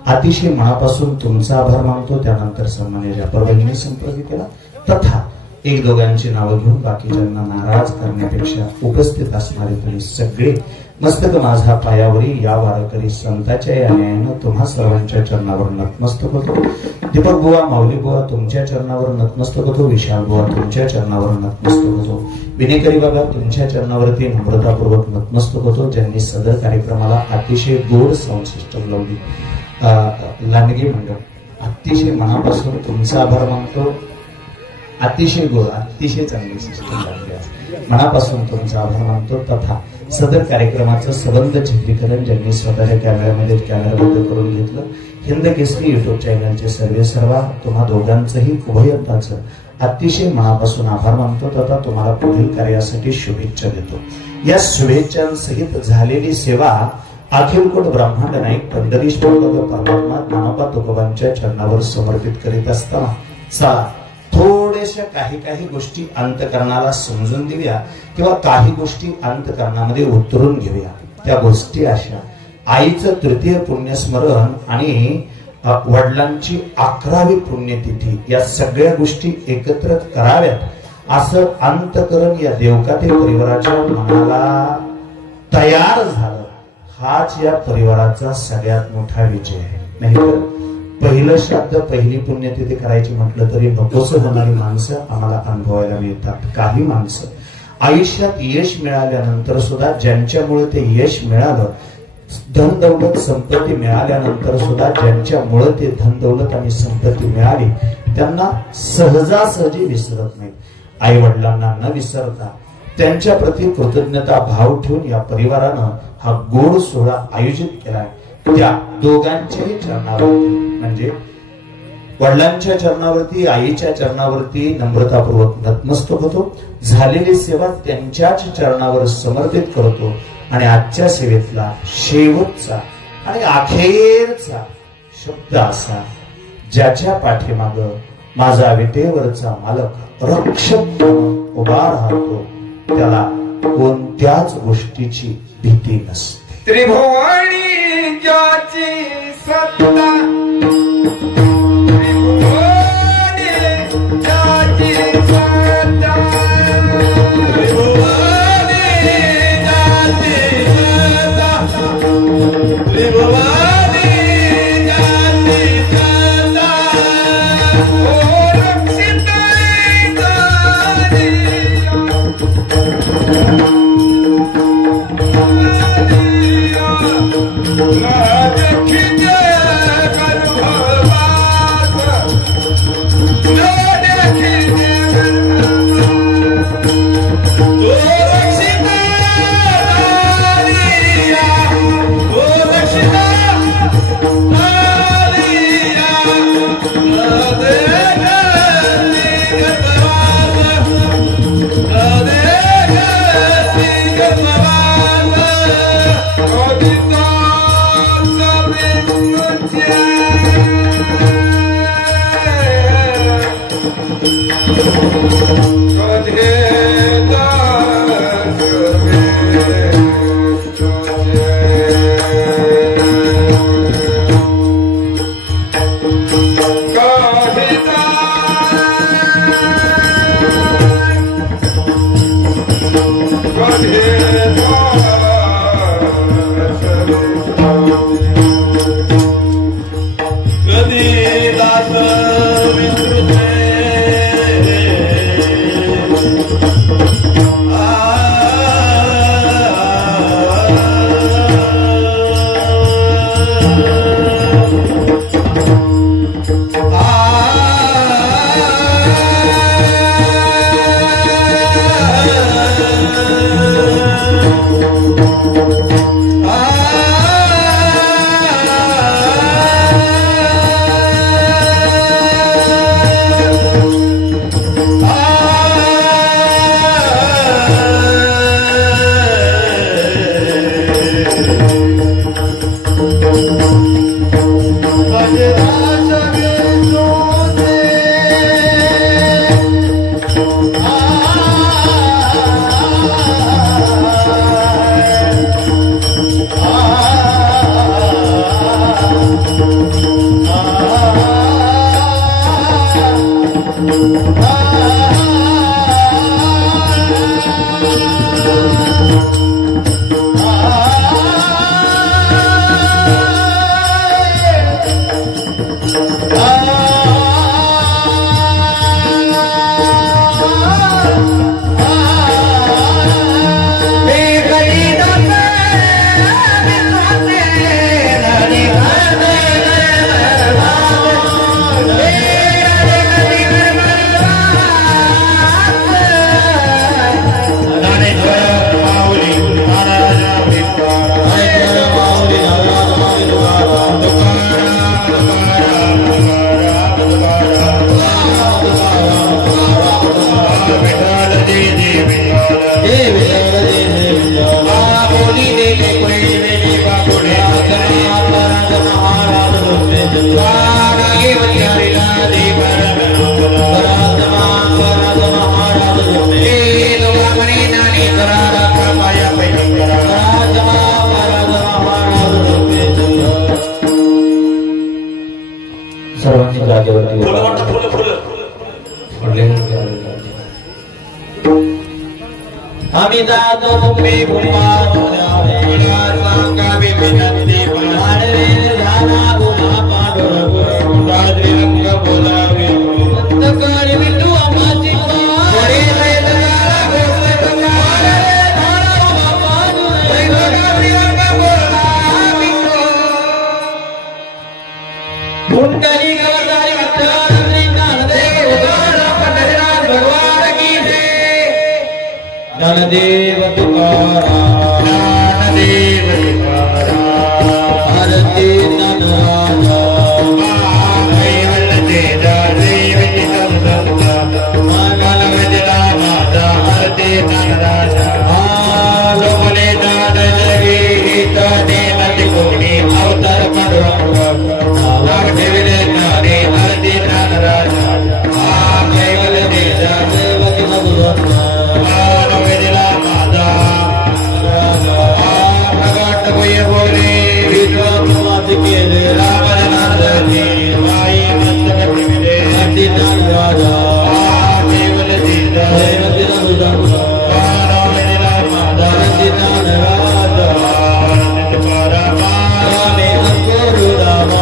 अतिशय मनापासून तुमचा आभार मानतो. त्यानंतर सन्माननीय जापर बहिणीने संपर्क केला तथा एक दोघांची नावं घेऊन बाकीच्यांना नाराज करण्यापेक्षा उपस्थित असणारे तुम्ही सगळे मस्तक माझा पायावरी या वारकरी संतांच्या या न्यायानं तुम्हा सर्वांच्या चरणावर नतमस्तक होतो. दीपक बुवा माऊली बुवा तुमच्या चरणावर नतमस्तक होतो. विशाल बुवा तुमच्या चरणावर नतमस्तक होतो. विनेकरी बाबा तुमच्या चरणावरती नम्रतापूर्वक नतमस्तक होतो. ज्यांनी सदर कार्यक्रमाला अतिशय गोड साऊंड सिस्टम लावली. लांडगे मंडळ अतिशय मनापासून तुमचा आभार मानतो. अतिशय गोड अतिशय चांगली सिस्टम लागली आहे. मनापासून तुमचा आभार मानतो. तथा सदर कार्यक्रमाचं सबंध चित्रीकरण ज्यांनी स्वतःच्या कॅमेऱ्यामध्ये कॅमेराबद्ध करून घेतलं हिंद केसरी युट्यूब चॅनलचे सर्व तुम्हा दोघांचंही उभयताचं अतिशय मनापासून आभार मानतो तथा तुम्हाला पुढील कार्यासाठी शुभेच्छा देतो. या शुभेच्छांसहित झालेली सेवा अखिलकोट ब्रह्मांड नाईक पंढरीश्वर परमात्मा ज्ञानोबा तुकोबांच्या चरणावर समर्पित करीत असताना चला थोड्याशा काही गोष्टी अंतकरणाला समजून देऊया किंवा काही गोष्टी अंतकरणामध्ये उतरून घेऊया. त्या गोष्टी अशा आईचं तृतीय पुण्यस्मरण आणि वडिलांची 11वी पुण्यतिथी या सगळ्या गोष्टी एकत्र कराव्यात असं अंतकरण या देवकाते परिवाराच्या मनाला तयार झालं. हाच या परिवाराचा सगळ्यात मोठा विजय आहे. नाहीतर पहिलं श्राद्ध पहिली पुण्यतिथी करायची म्हटलं तरी नकोस होणारी माणसं आम्हाला अनुभवायला मिळतात. काही माणसं आयुष्यात यश मिळाल्यानंतर सुद्धा ज्यांच्यामुळे ते यश मिळालं धन दौलत संपत्ती मिळाल्यानंतर सुद्धा ज्यांच्यामुळे ते धन दौलत आणि संपत्ती मिळाली त्यांना सहजासहजी विसरत नाही. आई वडिलांना न विसरता त्यांच्या प्रती कृतज्ञता भाव ठेवून या परिवारानं हा गोड सोहळा आयोजित केलाय. त्या दोघांच्याही चरणावरती म्हणजे वडिलांच्या चरणावरती आईच्या चरणावरती नम्रतापूर्वक नतमस्तक होतो. झालेली सेवा त्यांच्याच चरणावर समर्पित करतो आणि आजच्या सेवेतला शेवटचा आणि अखेरचा शब्द असा ज्याच्या पाठीमाग माझा विटेवरचा मालक रक्षक उभा राहतो त्याला कोणत्याच गोष्टीची भीती नसते. त्रिभुवनी ज्याची सत्ता सर्वांनी जागेवरती आम्ही जातो मुंबई सांगावी विनंती पाडवे झाला गुन्हा पांडुरंग रंग बोलावे अंतकारी विठू आमाची मुंडली गवदारी विठ्ठल श्री ज्ञानदेव पंढरीनाथ भगवान की जय ज्ञानदेव तुकाराम ज्ञानदेव तुकाराम आरती ज्ञानराजा कैवल तेजा देव मंगल विजला माता आरती ज्ञानराजा लोकले दान जगी हित देव कोणी अवतार पांडुरंग ठेवले नारे आरती ज्ञानराजा कैवल तेजा देवकी मधुरत्न विजला माता प्रगट हुए बोले विश्वास केले रामनाथजी साई मस्तक ठेवले आरती ज्ञानराजा कैवल तेजा देवकी मधुरत्न विजला माता आरती ज्ञानराजा रामे गुरु रामा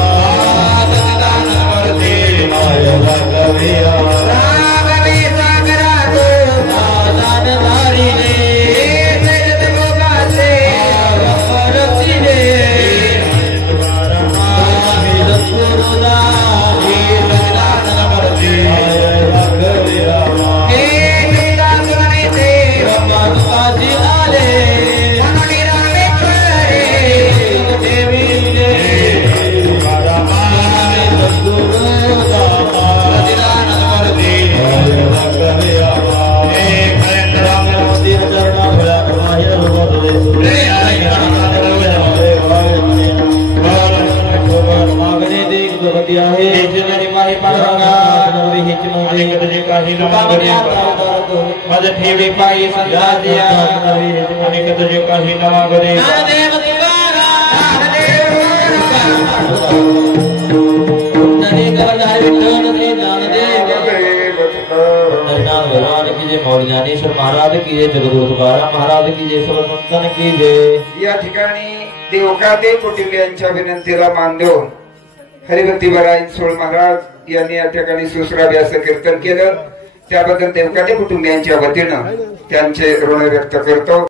ठेवी पायी संध्या दिया अनेक तुझे काही नवागरे ज्ञानदेव तुकाराम ज्ञानदेव तुकाराम मौली ज्ञानेश्वर महाराज की जय, जगद्गुरु तुकाराम महाराज की जय, सर्व संतन की जय। या ठिकाणी देवकाते कुटुंबियांच्या विनंतीला मान देऊन हरिभक्ती बराई सोळ महाराज यांनी या ठिकाणी सुश्राव्य असं कीर्तन केलं, त्याबद्दल देवकाते कुटुंबियांच्या वतीनं त्यांचे ऋण व्यक्त करतो।